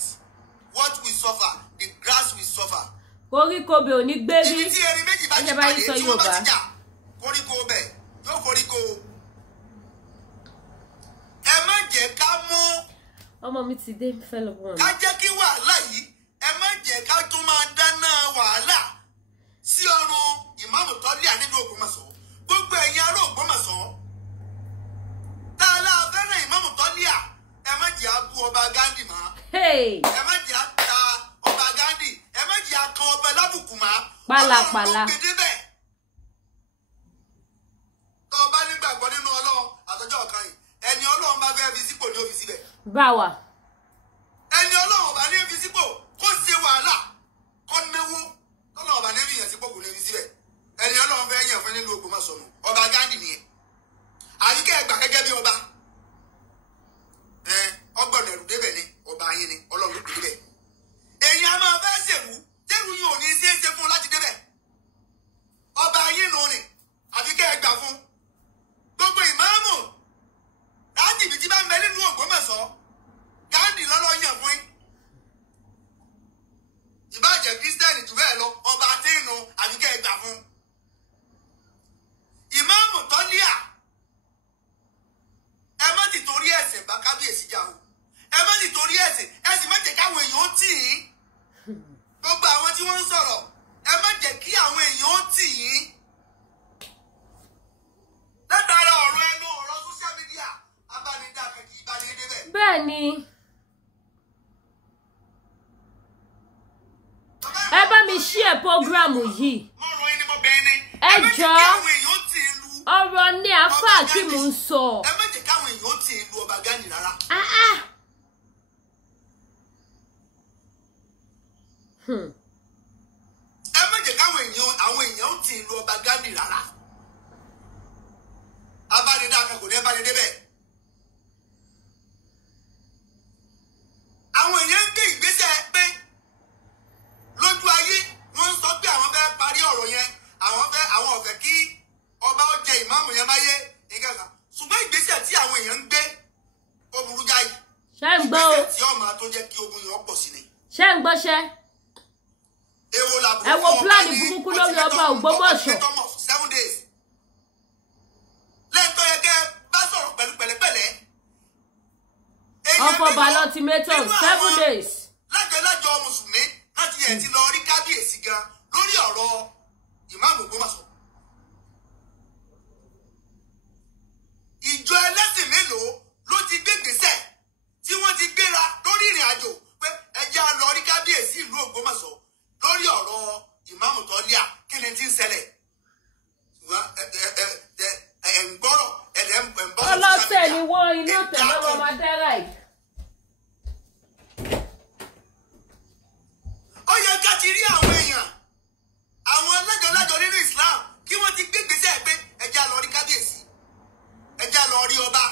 what we suffer, the grass we suffer. Koríko bẹ̀ ò ní gbé rí. Ibi tí erin méjì bá ti Ẹ̀jẹ̀ bá pàdé yín sọ tí wọ́n bá Yorùbá. ti jà, koríko bẹ̀ yóò koríko. Ẹ má jẹ́ ká mú. Ọmọ mi ti dé fẹ́ lọ bọ̀. Ká jẹ́ kí wàhálà yìí, ẹ má jẹ́ ká tún máa dáná wàhálà sí ọrùn ìmáàmù Tọ́líà nínú Ògbómọ̀ṣọ́. Gbogbo ẹ̀yin ará Ògbómọ̀ṣọ́. Tá a láà fẹ́ràn ìmáàmù Tọ́líà, ẹ má jẹ́ á bú ọba Ghandi mọ́. Ẹ má jẹ́ á ta ọba Ghandi, ẹ má jẹ́ á kan ọba lábùkù mọ́. Pálapàla. Ọlọ́run ló gbé débẹ̀. Tó o bá nígbàgbọ́ nínú Ọlọ́run àtọjọ́ ọ̀kan yìí, ẹni Ọlọ́run bá fẹ́ fi sípò ní ó fi síbẹ̀. Báwa. Ẹni Ọlọ́run bá ní fi sípò kó ṣe wàhálà kó náwó tọ́lọ́run bá ní fi yàn sípò kò ní fi síbẹ̀. Ẹni Ọlọ́run fẹ́ yàn fún nínú Ògbómọ̀ṣọ́ nù ọba Ghandi nìyẹn. Àyíkẹ́ ẹgbà gẹ́gẹ́ bí ọba. Ọgbọ̀n ẹ̀rù débẹ̀ ni ọba yín ni Ọlọ́run ló débẹ̀. Èyí a máa fẹ́ ṣèlú tẹ́rù yìí ò ní ṣe é ṣe fún un láti débẹ̀. Ọba yín nù ni àfikẹ́ ẹgbà fún. Gbogbo ìmáàmù láti ibi tí bá ń bẹ nínú Ògbómọ̀ṣọ́ Ghandi lọ́lọ́ yàn fún yín. Ìbájẹ́ Kírísítẹ́nì jù bẹ́ẹ̀ lọ ọba àtẹ́yìnú àfikẹ́ ẹgbà fún. Ìmáàmù Tọ́líà ẹ má ti torí ẹ̀sìn bá kábíyèsí jà o. Ẹ má ti torí ẹ̀sìn ẹ sì má jẹ́ káwọn èèyàn ó tì yín. Gbogbo àwọn tí wọ́n ń sọ̀rọ̀ ẹ má jẹ́ kí àwọn èèyàn ó tì yín. Látara ọ̀rọ̀ ẹnu ọ̀rọ̀ social media abánidá kẹ̀kì ìbánidébẹ̀. Bẹ́ẹ̀ ni. Ẹ bá mi share programu yìí. Mo rọ ẹni mo bẹ̀ẹ́ ni. Ẹ má jẹ́ kí jọ̀ọ́. àwọn èèyàn ó tì í lu. Ọ̀rọ̀ ni àáfàá kí mò ń sọ. Ẹ má jẹ́ káwọn èèyàn ó tì ọba Gandhi rárá. Ẹ má jẹ́ káwọn èèyàn ó tì í lu ọba Gandhi rárá. Abánidá kan kò ní abánidé bẹ́ẹ̀. Àwọn èèyàn ń gbé ìgbésẹ̀ pé lójú ayé wọ́n ń sọ pé àwọn fẹ́ parí ọ̀rọ̀ yẹn, àwọn ò fẹ́ kí ọba ó jẹ ìmáàmù yẹn máyé nǹkan kan. Ṣùgbọ́n ìgbésẹ̀ tí àwọn èèyàn ń gbé ó burú jáì. Ṣé ń gbọ́ o? Ìgbésẹ̀ tí ọmọ tó jẹ́ kí ogun yẹn pọ̀ sí ni. Ṣé ń gbọ́ ṣẹ́? Ẹ wo pílánì burúkú lórí ọba Ògbómọ̀ṣọ́. 7 days. Lẹ́yìn tó yẹ kẹ́ bá sọ̀rọ̀ pẹ̀lú pẹ̀lẹ́pẹ̀lẹ́. Ọfọba ultimatum 7 days. Lájọ mùsùlùmí láti yẹ̀ ti lọ rí kábíyèsí gan lórí ọ̀rọ̀ ìmáàmù Ògbómọ̀ṣọ́. Ìjọ ẹlẹ́sìn mélòó ló ti gbé gbèsè tí wọ́n ti gbéra lórí ìrìn àjò pé ẹjẹ́ á lọ rí kábíyèsí ìlú Ògbómọ̀ṣọ́ lórí ọ̀rọ̀ ìmáàmù Tọ́líà kí ni tí ń ṣẹlẹ̀. Ọlọ́tẹ̀ ni wọ́n iná tẹ̀lé wọn máa dára yìí. Ó yẹ ká ti rí àwọn èèyàn àwọn lájọ nínú Islam kí wọ́n ti gbé gbèsè pé ẹjẹ́ á lọ rí kábíyèsí, ẹjẹ́ á lọ rí ọba,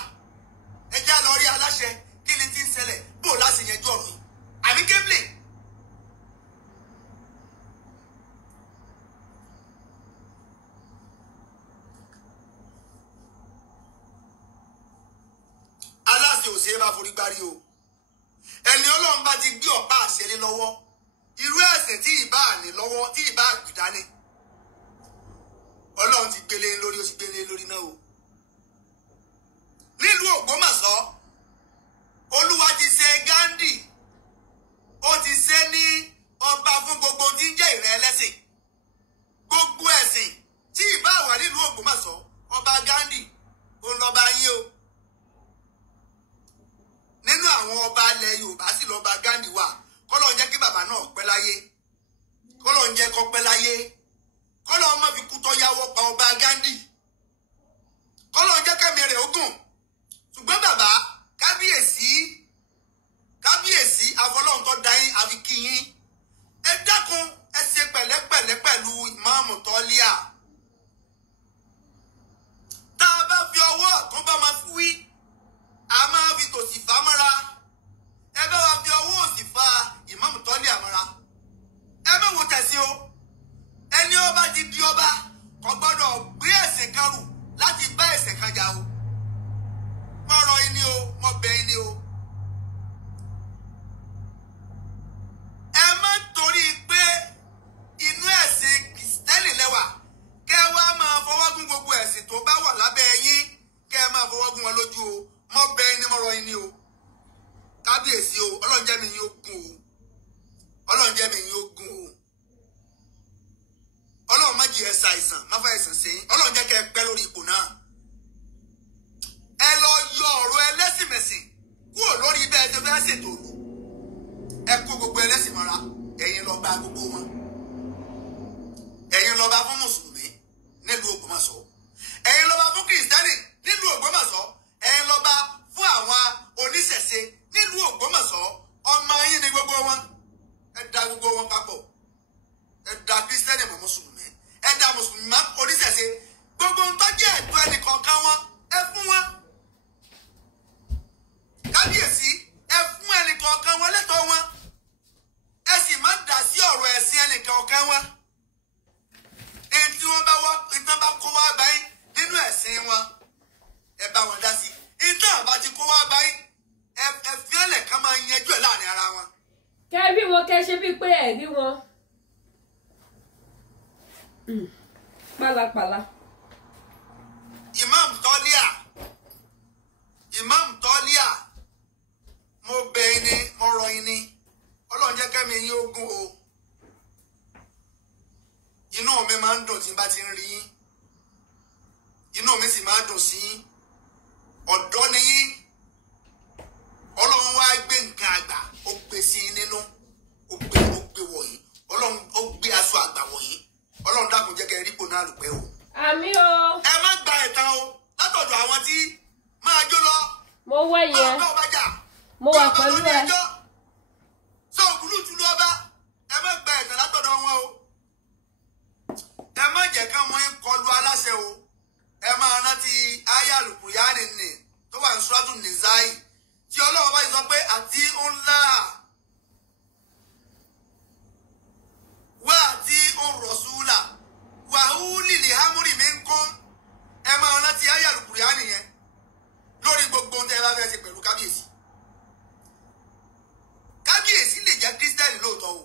ẹjẹ́ á lọ rí aláṣẹ kí ni tí ń ṣẹlẹ̀ bó o láti yanjú ọ̀rọ̀ yìí. Àbí kébìlì. Aláṣẹ ò ṣe é bá forí gbárí o. Ẹni Ọlọ́run bá ti gbé ọ̀pá àṣẹ lé lọ́wọ́ irú ẹ̀sìn tí ìbá ní lọ́wọ́ tí ìbá gbìdá ní Ọlọ́run ti gbélé lórí ó sì gbélé lórí náà o. Nílùú Ògbómọ̀ṣọ́ Olúwa ti ṣe Gandhi ó ti ṣe ní ọba fún gbogbo tí ń jẹ́ ìran ẹlẹ́sìn. Gbogbo ẹ̀sìn tí ìbá wà nílùú Ògbómọ̀ṣọ́ ọba Gandhi ó ń lọ́ba yín o. Nínú àwọn ọba ilẹ̀ Yorùbá sì lọ́ba Gandhi wà. Kọ́lọ́run jẹ́ kí bàbá náà pẹ́ láyé. Kọ́lọ́run jẹ́ kó pẹ́ láyé. Kọ́lọ́run má fi kú tọ́ yáwọ́ pa ọba Gandhi. Kọ́lọ́run jẹ́ kẹ́mi rẹ̀ ó gùn. Ṣùgbọ́n bàbá kábíyèsí afọlọ́run tó dá yín àfi kí yín. Ẹ dákun ẹ ṣe pẹ̀lẹ́pẹ̀lẹ́ pẹ̀lú ìmáàmù Tọ́líà. Tá a bá fi ọwọ́ ọ̀tún bá máa fi wí, a máa fi tòsì fà mọ́ra. Ẹ bá wa fi ọwọ́ òsì fa ìmáàmù Tọ́líà mọ́ra. Ẹ má wo tẹ̀sí o. Ẹni ọba ti di ọba kò gbọ́dọ̀ gbé ẹ̀sìn kan rù láti bá ẹ̀sìn kan jà o. Mo rọ yín ni o, mo bẹ̀ yín ni o. Ẹ má torí pé inú ẹ̀sìn Kìrìsìtẹ́nì lẹ́wà kẹ́ wá máa fọwọ́ gún gbogbo ẹ̀sìn tó bá wà lábẹ́ yín kẹ́ máa fọwọ́ gún wọn lójú o. Mo bẹ̀ yín ni mo rọ yín ni o. Kábíyèsí o, Ọlọ́run jẹ́ mi yín ogun o. Ọlọ́run jẹ́ mi yín ogun o. Ọlọ́run má jẹ́ ẹ ṣàìsàn, má fà ẹ̀sàn sí yín. Ọlọ́run jẹ́ kẹ́ ẹ pẹ́ lórí ipò náà. Ẹ lọ yọ ọ̀rọ̀ ẹlẹ́sìn mẹ̀sìn kúrò lórí bẹ́ẹ̀ ṣe fẹ́ ṣètò òru. Ẹ kó gbogbo ẹlẹ́sìn mọ́ra, ẹ̀yin lọ bá gbogbo wọn. Ẹ̀yin lọ bá fún Mùsùlùmí nílùú Ògbómọ̀ṣọ́. Ẹ̀yin lọ bá fún Kìrìsìtẹ́nì nílùú Ògbómọ̀ṣọ́. Ẹ̀yin lọ bá fún àwọn oníṣẹ̀ṣe nílùú Ògbómọ̀ṣọ́. Ọmọ yín ni gbogbo wọn. Ẹ da gbogbo wọn papọ̀. Ẹ da Kìrìsìtẹ́nì mọ́ Mùsùlùmí. Ẹ da Mùsùlùmí mọ́ oníṣẹ̀ṣe. Gbogbo ń tọ́jú ẹ̀tọ́ ẹnìkọ̀ọ̀kan wọn. Ẹ fún wọn. Kábíyèsí ẹ fún ẹnìkọ̀ọ̀kan wọn lẹ́tọ̀ọ́ wọn. Ẹ sì má dá sí ọ̀rọ̀ ẹ̀sìn ẹnìkọ̀ọ̀kan wọn. Èyí tí wọ́n bá kó wá báyìí nínú ẹ̀sìn wọn. Ẹ bá wọn dá sí. Ìtàn àbá ti kó wá báyìí. Ẹ fi ẹlẹ̀ kan máa yanjú ẹ̀ láàrin ara wọn. Kẹ́ rí wọn kẹ́ ṣe bíi pé ẹ̀ rí wọn. Pálapàla. Imam Tọ́líà mo bẹ̀ yín ni mo rọ̀ yín ni Ọlọ́run jẹ́ kẹ́mi yín ogun o. Inú mi máa ń dùn tí n bá ti ń rí yín. Inú mi sì máa ń dùn sí yín. Ọ̀dọ́ ni yín. Ọlọ́run wá gbé nǹkan àgbà ó gbé sí yín nínú. Ó gbé wọ̀nyí. Ọlọ́run ó gbé aṣọ àgbà wọ̀nyí. Ọlọ́run dákun jẹ́ kẹ́ ẹ rí ipò náà lùpẹ́ o. Àmín o. Ẹ má gba ẹ̀tàn o látọ̀dọ̀ àwọn tí máa jó lọ. Mo wá yẹn mo wà pẹ̀lú ẹ. sọ ògúlùtù lọ́ba ẹ má gba ẹ̀tàn látọ̀dọ̀ wọn o ẹ má jẹ́ ká mọ́ yín kọlu aláṣẹ o ẹ máa rántí aya Al-Qur'ani nì tó wà ní Suratu Nizai tí Ọlọ́run bá sọ pé àti ńlá wá àti Rasula wa ulil amri minkum ẹ máa rántí aya Al-Qur'ani yẹn lórí gbogbo ohun tẹ́ ẹ bá fẹ́ ṣe pẹ̀lú kábíyèsí. Kábíyèsí lè jẹ́ kírísítẹ́nì lóòótọ́ o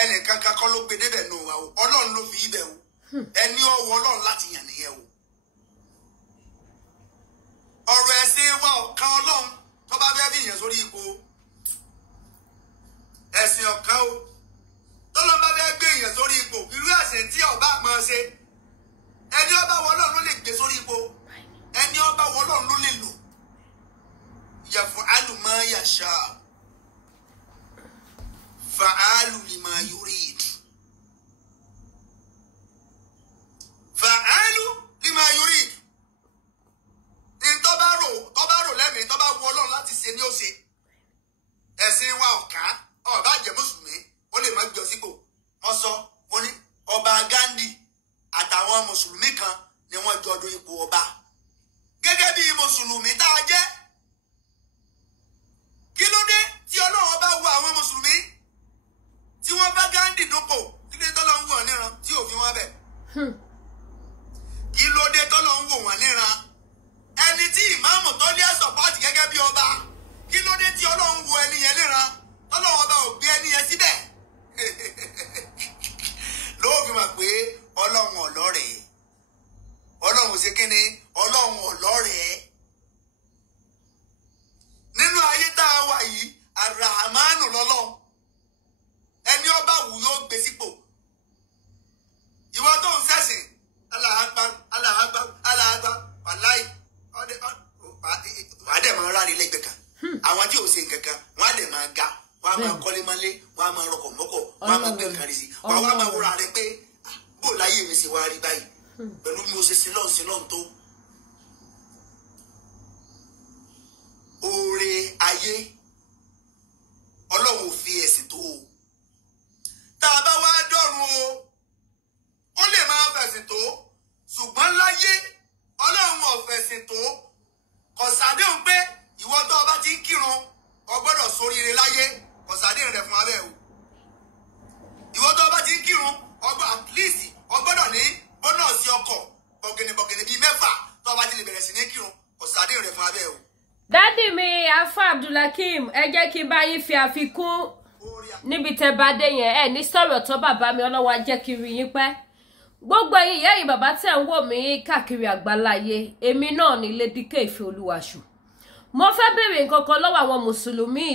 ẹnìkan kan kọ́ ló gbé débẹ̀ nù wa o Ọlọ́run ló fi ibẹ̀ o ẹni ọwọ́ Ọlọ́run láti yàn nìyẹn o ọ̀rọ̀ ẹ̀sìn wa ọ̀kan Ọlọ́run tó bá fẹ́ bí ìyẹn sórí ipò ẹ̀sìn ọ̀kan o tọ́lọ́n bá fẹ́ gbé ìyẹn sórí ipò irú ẹ̀sìn tí ọba máa ṣe ẹni ọba wọ Ọlọ́run ló lè gbé sórí ipò ẹni ọba wọ Ọlọ́run ló lè lò yaf'alu ma yasha fa'alu lima yurid fa'alu lima yurid ní tó bá rò lẹ́mìí tó bá wù Ọlọ́run láti ṣe ni ó ṣe ẹ̀sìn wa ọ̀ká ọba jẹ́ mùsùlùmí ó lè má gbé ọ sípò wọ́n sọ mo ní ọba Gandhi àtàwọn mùsùlùmí kan ni wọ́n jọ do ipò ọba gẹ́gẹ́ bí mùsùlùmí tá a jẹ́ kí ló dé tí Ọlọ́run bá wo àwọn mùsùlùmí tí wọ́n bá Gandhi dúpọ̀ kí ló dé tọ́lọ́ ń wò wọ́n níran tí òfin wọn bẹ̀ kí ló dé tọ́lọ́ ń wò wọ́n níran ẹni tí ìmáàmù tó lé sọ̀pọ́ọ̀tì gẹ́gẹ́ bí ọba kí ló dé tí Ọlọ́run wo ẹni yẹn níran tọ́lọ́run ọba ò gbé ẹni yẹn síbẹ̀ ló fi mọ̀ pé Ọlọ́run ọ̀lọ́rẹ̀ẹ́ Ọlọ́run ṣe kíni Ọlọ́run ọ̀lọ́rẹ̀ẹ́ nínú ayé tá a wà yìí Ar-Rahmanu lọ́lọ́run ẹni ọba wù yóò gbé sípò ìwọ tó ń ṣẹ̀sìn Allahu Akbar Allahu Akbar Allahu Akbar wàláì wàá dẹ̀ máa rárí lẹ́gbẹ̀ẹ́ kan àwọn tí ò ṣe nǹkan kan wọ́n á dẹ̀ máa ga wọ́n á máa kọ́lé mọ́lé wọ́n á máa rọkọ̀ mọ́kọ̀ wọ́n á máa gbé nǹkan rí sí wọ́n á máa wúra rẹ pé bó láyé mi ṣe wá rí báyìí pẹ̀lú bí mo ṣe sílọ́ọ̀n tó oore ayé Ọlọ́run ò fi ẹ̀sìn tó o tá a bá wá dọ́run o ó lè máa fẹ̀sìn tó ṣùgbọ́n láyé Ọlọ́run ò fẹ̀sìn tó kò sàdéhùn pé ìwọ tó o bá ti ń kírun o gbọ́dọ̀ ṣoríire láyé kò sàdéhùn rẹ̀ fún abẹ́ o ìwọ tó o bá ti ń kírun at least o gbọ́dọ̀ ní bónọ́ọ̀sì ọkọ̀ bọ̀gẹ̀nẹ̀ bíi 6 tó o bá ti lè bẹ̀rẹ̀ sí ní kírun kò sàdéhùn rẹ̀ fún abẹ́ o. Dádì mi Afa Abdulhakeem ẹ jẹ́ kí n bá yín fi àfikún níbi tẹ́ bá dé yẹn ẹ ní sọ̀rọ̀ tó bàbá mi Ọlọ́run á jẹ́ kí n rí yín pẹ́ gbogbo ẹ̀yin ìyá yìí bàbá tẹ́ ń wò mí káàkiri àgbáláyé èmi náà ní Lady K Ìfẹ́olúwaṣù mo fẹ́ béèrè nǹkan kan lọ́wọ́ àwọn mùsùlùmí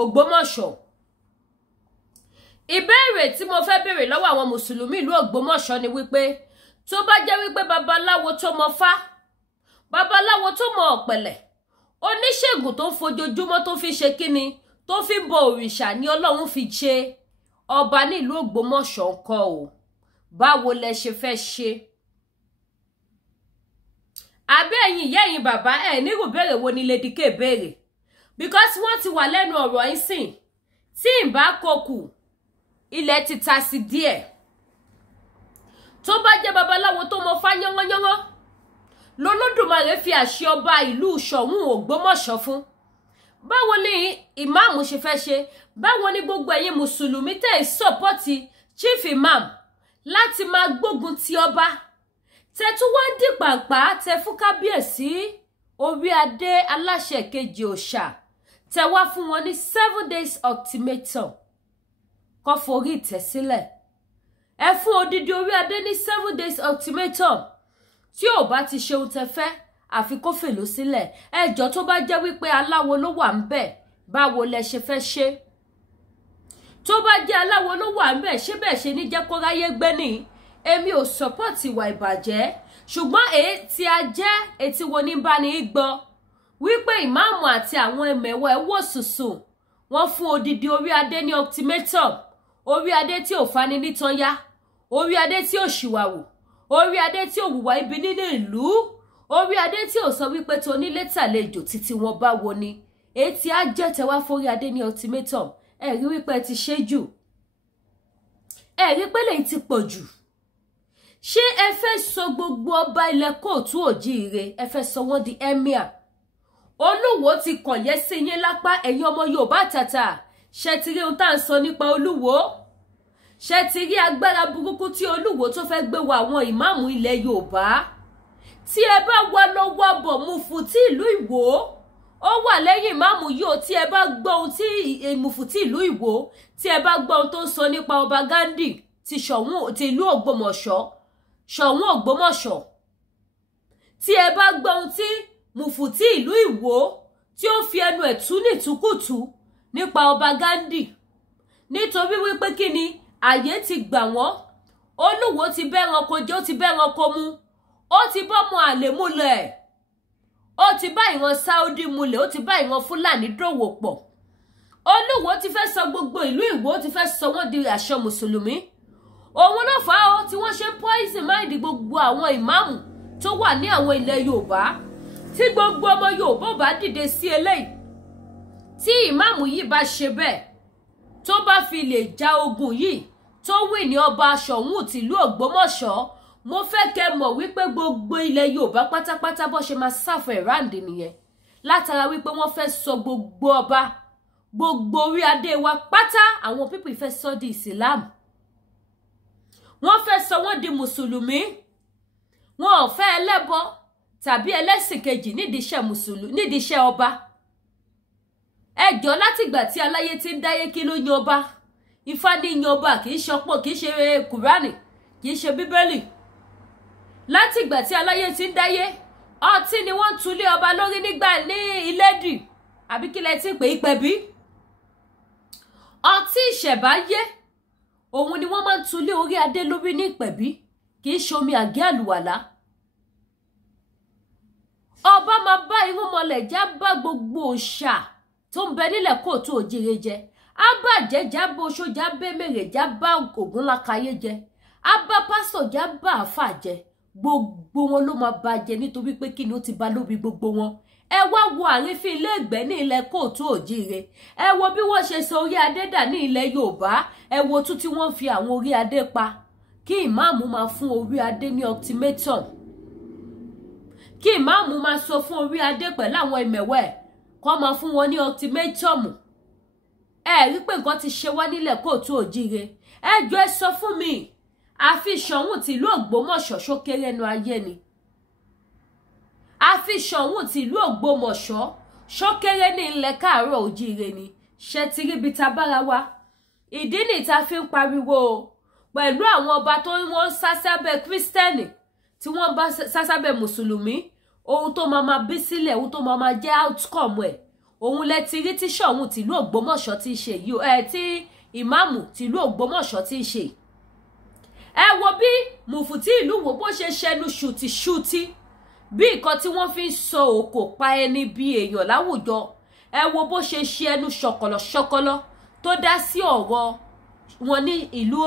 Ògbómọ̀ṣọ́ ìbéèrè tí mo fẹ́ béèrè lọ́wọ́ àwọn mùsùlùmí ìlú Ògbómọ̀ṣọ́ ni wípé tó bá jẹ́ wípé babaláwo tó mọ fá babaláwo tó mọ ọ̀pẹ̀lẹ̀ oníṣègùn tó ń fojoojúmọ́ tó fi ṣe kíni tó fi bọ òrìṣà ní Ọlọ́run fi ṣe ọba nílùú Ògbómọ̀ṣọ́ ńkọ́ o báwo lẹ ṣe fẹ́ ṣe àbí ẹ̀yin ìyá ẹ̀yin bàbá ẹ̀ nírú béèrè wo ni Lady K béèrè because wọ́n ti wà lẹ́nu ọ̀rọ̀ yín sìn tí ìbá kokù ilẹ̀ ti ta sí díẹ̀ tó bá jẹ́ babaláwo tó mọ fá yánwányánwán lọ́lọ́dùmarè fi àṣẹ ọba ìlú Ṣọ̀ún Ògbómọ̀ṣọ́ fún báwo ni ìmáàmù ṣe fẹ́ ṣe báwo ni gbogbo ẹ̀yin mùsùlùmí tẹ̀ sọ́pọ́tì chief imam láti máa gbógun ti ọba tẹ tún wá dì pàǹpá tẹ fún kábíyèsí orí adé aláṣẹ kejì òòṣà tẹ wá fún wọn ní 7 days ultimatum kó forí ìtẹ́ sílẹ̀ ẹ fún odidi orí adé ní 7 days ultimatum tí ò bá ti ṣe ohun tẹ fẹ́ àfi kó fèlò sílẹ̀ ẹjọ́ tó bá jẹ́ wípé aláwo ló wà ń bẹ̀ báwo lẹ ṣe fẹ́ ṣe tó bá jẹ́ aláwo ló wà ń bẹ̀ ṣé bẹ́ẹ̀ ṣe ní jẹ́ kó ráyé gbé ní èmi ò support ìwà ìbàjẹ́ ṣùgbọ́n èyí tí a jẹ́ etí wo ní bá ní gbọ́ wípé ìmáàmù àti àwọn ẹmẹ̀wọ̀ ẹ̀ wò sùsùn wọ́n fún odidi orí adé ní ultimatum orí adé tí ò fani nítan yá orí adé tí ò ṣìwàwù orí adé tí ò hùwà ibi nínú ìlú orí adé tí ò sọ wípé tó nílé tàlejò títí wọn bá wo ni etí á jẹ́ tẹwá forí adé ní ultimatum ẹ rí wípé ti ṣe jù ẹ rí pé lèyí ti pọ̀ jù ṣé ẹ fẹ́ sọ gbogbo ọba ilẹ̀ kóòtù òjíire ẹ fẹ́ sọ wọ́n di emir Olúwo ti kàn yẹ́ sí yín lápá ẹ̀yin ọmọ Yorùbá tàtà ṣe ti rí ohun tá à ń sọ nípa Olúwo ṣe ti rí agbára burúkú tí Olúwo tó fẹ́ gbé wa àwọn ìmáàmù ilẹ̀ Yorùbá tí ẹ bá wá lọ́wọ́ bọ̀ Mufti ìlú Ìwó ó wà lẹ́yìn ìmáàmù yìí ó tí ẹ bá gbọ́ ohun tí Mufti ìlú Ìwó tí ẹ bá gbọ́ ohun tó ń sọ nípa ọba Ghandi ti Ṣọ̀ún ti ìlú Ògbómọ̀ṣọ́ Ṣọ̀ún Ògbómọ̀ṣọ́ tí ẹ bá gbọ́ ohun tí Mufti ìlú Ìwó tí ó fi ẹnu ẹ̀ tú nìtúkùtù nípa ọba Ghandi nítorí wípé kí ni àyè ti gbà wọ́n Olúwo ti bẹ́ranko jẹ́ ó ti bẹ́ranko mu ó ti bọ́mọ àlè múlẹ̀ ó ti bá ìran Saudi múlẹ̀ ó ti bá ìran Fúlàní dòwò pọ̀ Olúwo ti fẹ́ sọ gbogbo ìlú Ìwó ti fẹ́ sọ wọ́n di àṣọ mùsùlùmí òun ló fà á tí wọ́n ṣe poison mind gbogbo àwọn ìmáàmù tó wà ní àwọn ilẹ̀ Yorùbá tí gbogbo ọmọ Yorùbá bá dìde sí eléyìí tí ìmáàmù yìí bá ṣe bẹ́ẹ̀ tó bá fi lè ja ogun yìí tó wì ní ọba Ṣọ̀ún tìlú Ògbómọ̀ṣọ́ mo fẹ́ kẹ́ mọ̀ wípé gbogbo ilẹ̀ Yorùbá pátápátá bó ṣe máa sáfẹ́ ìráǹdì nìyẹn látara wípé wọ́n fẹ́ sọ gbogbo ọba gbogbo orí adé wa pátá àwọn pípì fẹ́ sọ di Islam wọ́n fẹ́ sọ wọ́n di mùsùlùmí wọn ò fẹ́ ẹlẹ́bọ tàbí ẹlẹ́sìn kejì nídìí iṣẹ́ ọba ẹjọ́ látìgbà tí aláyé ti ń dáyé kí ló yan ọba Ifá ní yan ọba kì í ṣọpọ̀ kì í ṣe Kùránì kì í ṣe Bíbélì látìgbà tí aláyé ti ń dáyé ọtí ni wọ́n tulé ọba lórí nígbà ní Ilédì àbí kílẹ̀ tí pè é pẹ̀bí ọtí ìṣẹ̀báyé òun ni wọ́n máa ń tulé orí adé lórí ní ìpẹ̀bí kì í ṣomi àgé àlùwàlá ọba máa bá irúnmọlẹ̀ já bá gbogbo òòṣà tó ń bẹ nílẹ̀ kóòtù òjíire jẹ á bá jẹ́já bó oṣó já bẹ́mẹ̀rẹ̀ já bá Ògúnlákayé jẹ á bá pásítọ̀ já bá àáfà jẹ gbogbo wọn ló máa bá jẹ nítorí pé kí ni ó ti bá lóbi gbogbo wọn ẹ wá wo àrífín ilé ìgbẹ́ ní ilẹ̀ kóòtù òjíire ẹ wo bí wọ́n ṣe sọ orí adé dà ní ilẹ̀ Yorùbá ẹ wo tún tí wọ́n fi àwọn orí adé pa kí ìmáàmù máa fún orí adé ní ultimatum kí ìmáàmù máa sọ fún orí adé pẹ̀lú àwọn ìmẹ̀wẹ̀ kó máa fún wọn ní ultimatum ẹ rí pé nǹkan ti ṣe wá nílẹ̀ kóòtù òjíire ẹ jọ̀ọ́ ẹ sọ fún mi àfi Ṣọ̀ún tìlú Ògbómọ̀ṣọ́ ṣókéré ẹnu ayé ni àfi Ṣọ̀ún tìlú Ògbómọ̀ṣọ́ ṣókéré ní ilẹ̀ káàárọ̀ òjíire ni ṣe ti ríbi ta bára wa ìdí nì ta fi ń pariwo pẹ̀lú àwọn ọba tó wọ́n sá sábẹ́ kírísítẹ́nì tí wọ́n bá sá sábẹ́ mùsùlùmí ohun tó máa bí sílẹ̀ ohun tó máa jẹ́ outcome ẹ̀ òun lẹ ti rí tí Ṣọ̀ún tìlú Ògbómọ̀ṣọ́ ti ṣe yìí tí ìmáàmù tìlú Ògbómọ̀ṣọ́ ti ṣe ẹ wo bí Mufti ìlú Ìwó bó ṣe ṣẹnu ṣùtìṣùtì bí nǹkan tí wọ́n fi ń sọ òkò pa ẹni bí èèyàn láwùjọ ẹ wo bó ṣe ṣe ẹnu ṣọ̀kọ̀lọ̀ tó dá sí ọ̀rọ̀ wọn ní ìlú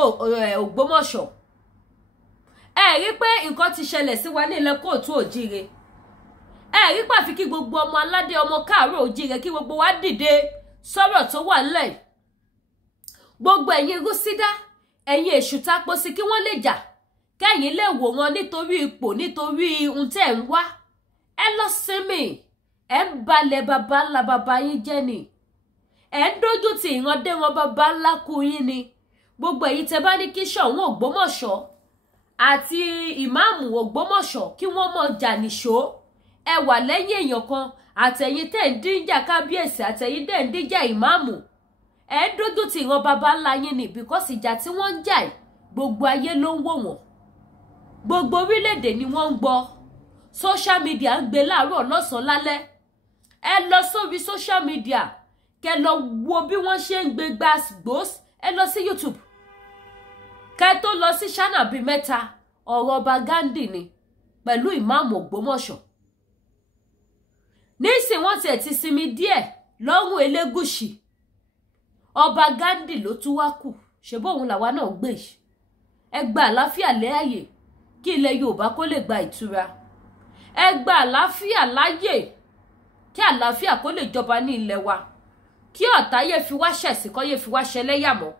Ògbómọ̀ṣọ́ ẹ rí pé nǹkan ti ṣẹlẹ̀ sí wa ní ilẹ̀ kóòtù òjíire ẹ rí pàfi kí gbogbo ọmọ aládé ọmọ káàárọ̀ òjíire kí gbogbo wa dìde sọ̀rọ̀ tó wà nílẹ̀ gbogbo ẹ̀yin Rúsídà ẹ̀yin èṣù tápọ̀ sí kí wọ́n lè jà kẹ́yìn lè wò wọn nítorí ipò nítorí ohun tẹ́ ń wá ẹ lọ sinmi ẹ ń balẹ̀ baba ńlá baba yín jẹ́ ni ẹ ń dójú ti ìrandé wọn baba ńlá kú yín ni gbogbo èyí tẹ́ bá ní kí Ṣọ̀ún Ògbómọ̀ṣọ́ àti ìmáàmù Ògbómọ̀ṣọ́ kí wọ́n mọ̀ jà nìṣó ẹ wà lẹ́yìn èèyàn kan àtẹ̀yìn tẹ́ ń díjà kábíyèsí àtẹ̀yìn tẹ́ ń díjà ìmáàmù ẹ ń dójú ti ìran baba ńlá yín ni bíkọ́sì ìjà tí wọ́n ń jà gbogbo ayé ló ń wò wọ́n gbogbo orílẹ̀-èdè ni wọ́n ń gbọ́ social media ń gbé láàárọ̀ lọ́sàn-án lálẹ́ ẹ lọ sórí social media kẹ lọ wo bí wọ́n ṣe ń gbé gbàgbós ẹ lọ sí YouTube kẹ tó lọ sí ṣánà bíi mẹ́ta ọ̀rọ̀ ọba Ghandi ni pẹ̀lú ìmáàmù Ògbómọ̀ṣọ́ nísìn wọ́n tiẹ̀ ti sinmi díẹ̀ lọ́rùn Elégùṣì ọba Ghandi ló tún wá kù ṣe bóun làwa náà gbé yìí ẹ gba àlàáfíà lẹ́àyè kí ilẹ̀ Yorùbá kó lè gba ìtura ẹ gba àlàáfíà láyè kí àlàáfíà kó lè jọba ní ilẹ̀ wa kí ọ̀tá yẹ fi wá ṣẹ̀sìn kọ́ yẹ fi wá ṣẹlẹ́yàmọ́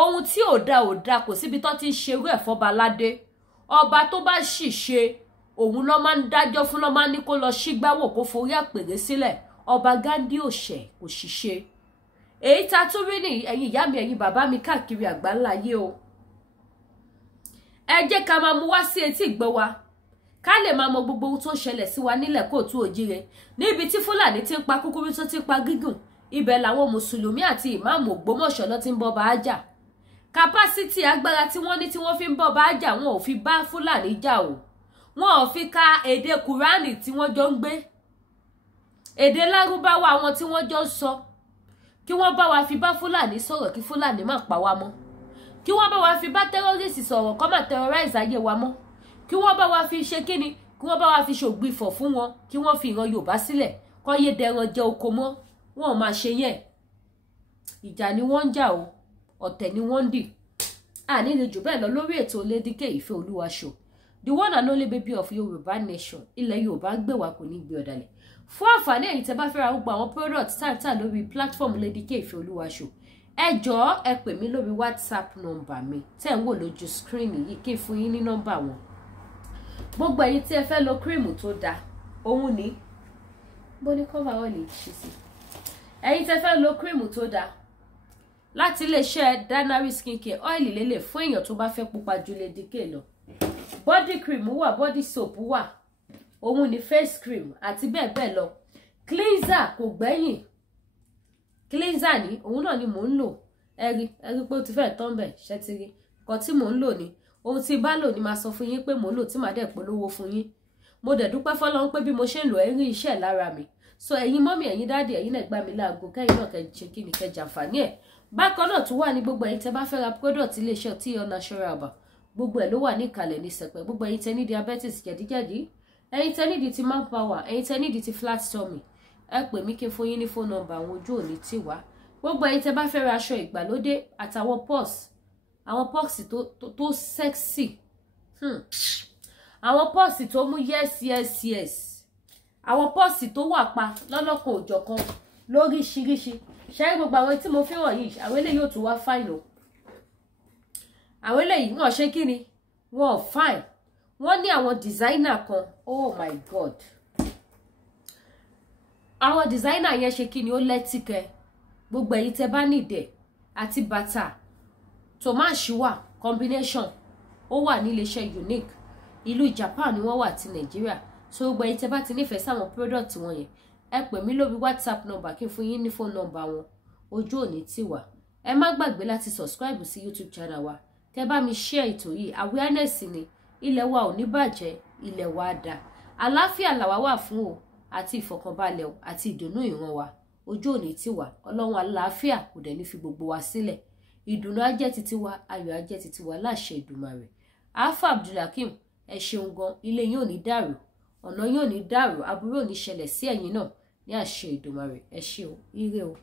ohun tí ò da kò síbi tó ti ń ṣerú ẹ̀ fọba aládé ọba tó bá sì ṣe òun ló máa ń dájọ́ fún ló máa ń ní kó lọ sígbáwò kó forí àpèrè sílẹ̀ ọba Ghandi òṣè kò ṣiṣẹ́ èyí ta tún rí ní ẹ̀yin ìyá mi ẹ̀yin bàbá mi káàkiri àgbáńlá ayé o ẹ jẹ́ ká máa mú wá sí etí ìgbọ́ wa ká lè máa mọ gbogbo ohun tó ń ṣẹlẹ̀ sí wa nílẹ̀ Kóòtù Òjíire níbi tí Fúlàní ti ń pa kúkúrú tó ti ń pa gígùn ibẹ̀ làwọn mùsùlùmí àti ìmáàmù Ògbómọ̀ṣọ́ ló ti ń bọ́ bá a jà kapásítì agbára tí wọ́n ní tí wọ́n fi ń bọ́ bá a jà wọn ò fi bá Fúlàní jà o wọn ò fi ka èdè Kùránì tí wọ́n jọ ń gbé èdè Lárúbáwá àwọn tí wọ́n jọ ń sọ kí wọ́n bá wa fi bá Fúlàní sọ̀rọ̀ kí Fúlàní má pa wá mọ́ kí wọ́n bá wa fi bá tẹ́rọ́rìsì sọ̀rọ̀ kó má terrorize ayé wa mọ́ kí wọ́n bá wa fi ṣe kíni kí wọ́n bá wa fi ṣògbìfọ̀ fún wọn kí wọ́n fi ìran Yorùbá sílẹ̀ kó yé dẹran jẹ oko mọ́ wọn ò máa ṣe yẹn ìjà ni wọ́n ń jà o ọ̀tẹ̀ ni wọ́n ń dì àní lè jù bẹ́ẹ̀ lọ lórí ètò Lady K Ìfẹ́olúwa show the one and only baby of Yorùbá nation ilẹ̀ Yorùbá gbé wa kò ní gbé ọ̀dàlẹ̀ fún àǹfààní ẹ̀yin tẹ́ bá fẹ́ ra gbogbo àwọn product táǹtà lórí platform Lady K Ìfẹ́olúwa show ẹ jọ̀ọ́ ẹ pè mí lórí WhatsApp number mi tẹ́ ń wò lójú screen yìí kí n fún yín ní nọ́mbà wọn gbogbo ẹ̀yin tí ẹ fẹ́ lo cream tó dáa òun ní bó ní cover oil ṣe sí ẹ̀yin tẹ́ fẹ́ lo cream tó dáa láti iléeṣẹ́ Danari skincare oil lélẹ̀ fún èèyàn tó bá fẹ́ pupa ju Lady K lọ body cream wà body soap wà òun ní face cream àti bẹ́ẹ̀ bẹ́ẹ̀ lọ cleanser kò gbẹ́yìn cleanser ni òun náà ni mò ń lò ẹ̀rí pé ó ti fẹ́ tán bẹ̀ ṣẹ́tìrí nǹkan tí mò ń lò ni ohun tí bá lò ní máa sọ fún yín pé mò ń lò tí màá dẹ̀ polówó fún yín mo dẹ̀ dúpẹ́ fọ́lọ́run pé bí mo ṣe ń lò ẹ́ rí iṣẹ́ lára mi so ẹ̀yin mọ́mì ẹ̀yin dáàdì ẹ̀yin náà gbá mi láago kẹ́yìn náà kẹ́ ṣe kí ni kẹ́ jàǹfààní ẹ̀ bákan náà tún wà ní gbogbo ẹ̀yin tẹ́ bá fẹ́ ra product iléeṣẹ́ tí All Natural Herbal gbogbo ẹ̀ ló wà ní ìkàlẹ̀ ní sẹpẹ̀ gbogbo ẹ̀yin tẹ́ ní diabetes jẹ̀díjẹ̀dí ẹ̀yin tẹ́ ní di ti manpower ẹ̀yin tẹ́ ní di ti flat tummy ẹ pè mí kí n fún yín ní phone number àwọn ojú òní tì wá gbogbo ẹ̀yin tẹ́ bá fẹ́ ra aṣọ ìgbàlódé àtàwọn purse àwọn purse tó sexy àwọn purse tó mú yes àwọn purse tó wà pa lọ́lọ́kan òjọ̀kan lóríṣiríṣi ṣe gbogbo àwọn tí mo fi hàn yìí àwọn eléyìí ò tún wá fine o àwọn eléyìí wọ́n ṣe kí ni wọ́n fine wọ́n ní àwọn designer kan oh my god àwọn designer yẹn ṣe kí ni ó lẹ́tìkẹ́ gbogbo ẹ̀yin tẹ́ bá nídẹ̀ àti bàtà tomáṣì wà combination ó wà ní iléeṣẹ́ Unique ìlú Japan ni wọ́n wà ti Nàìjíríà so gbogbo ẹ̀yin tẹ́ bá ti nífẹ̀ẹ́ sáwọn product wọn yẹn ẹ pè mí lórí WhatsApp number kí n fún yín ní phone number wọn ojú òní tì wá ẹ má gbàgbé láti subscribe sí YouTube channel wa kẹ́ bá mi share ètò yìí awareness ni ilẹ̀ wa ò ní bàjẹ́ ilẹ̀ wa dá àlàáfíà làwa wà fún o àti ìfọ̀kànbalẹ̀ o àti ìdùnnú ìran wa ojú òní tì wá Ọlọ́run àlàáfíà kò dẹ̀ ní fi gbogbo wa sílẹ̀ ìdùnnú á jẹ́ titi wa ayọ̀ á jẹ́ titi wa láṣẹ Èdùmàrè Alfa Abdulhakeem ẹ ṣeun gan ilé yín ò ní dàrú ọ̀nà yín ò ní dàrú aburú ò ní ṣẹlẹ̀ sí ẹ̀yin náà ní àṣẹ Èdùmàrè ẹ ṣé o ire o.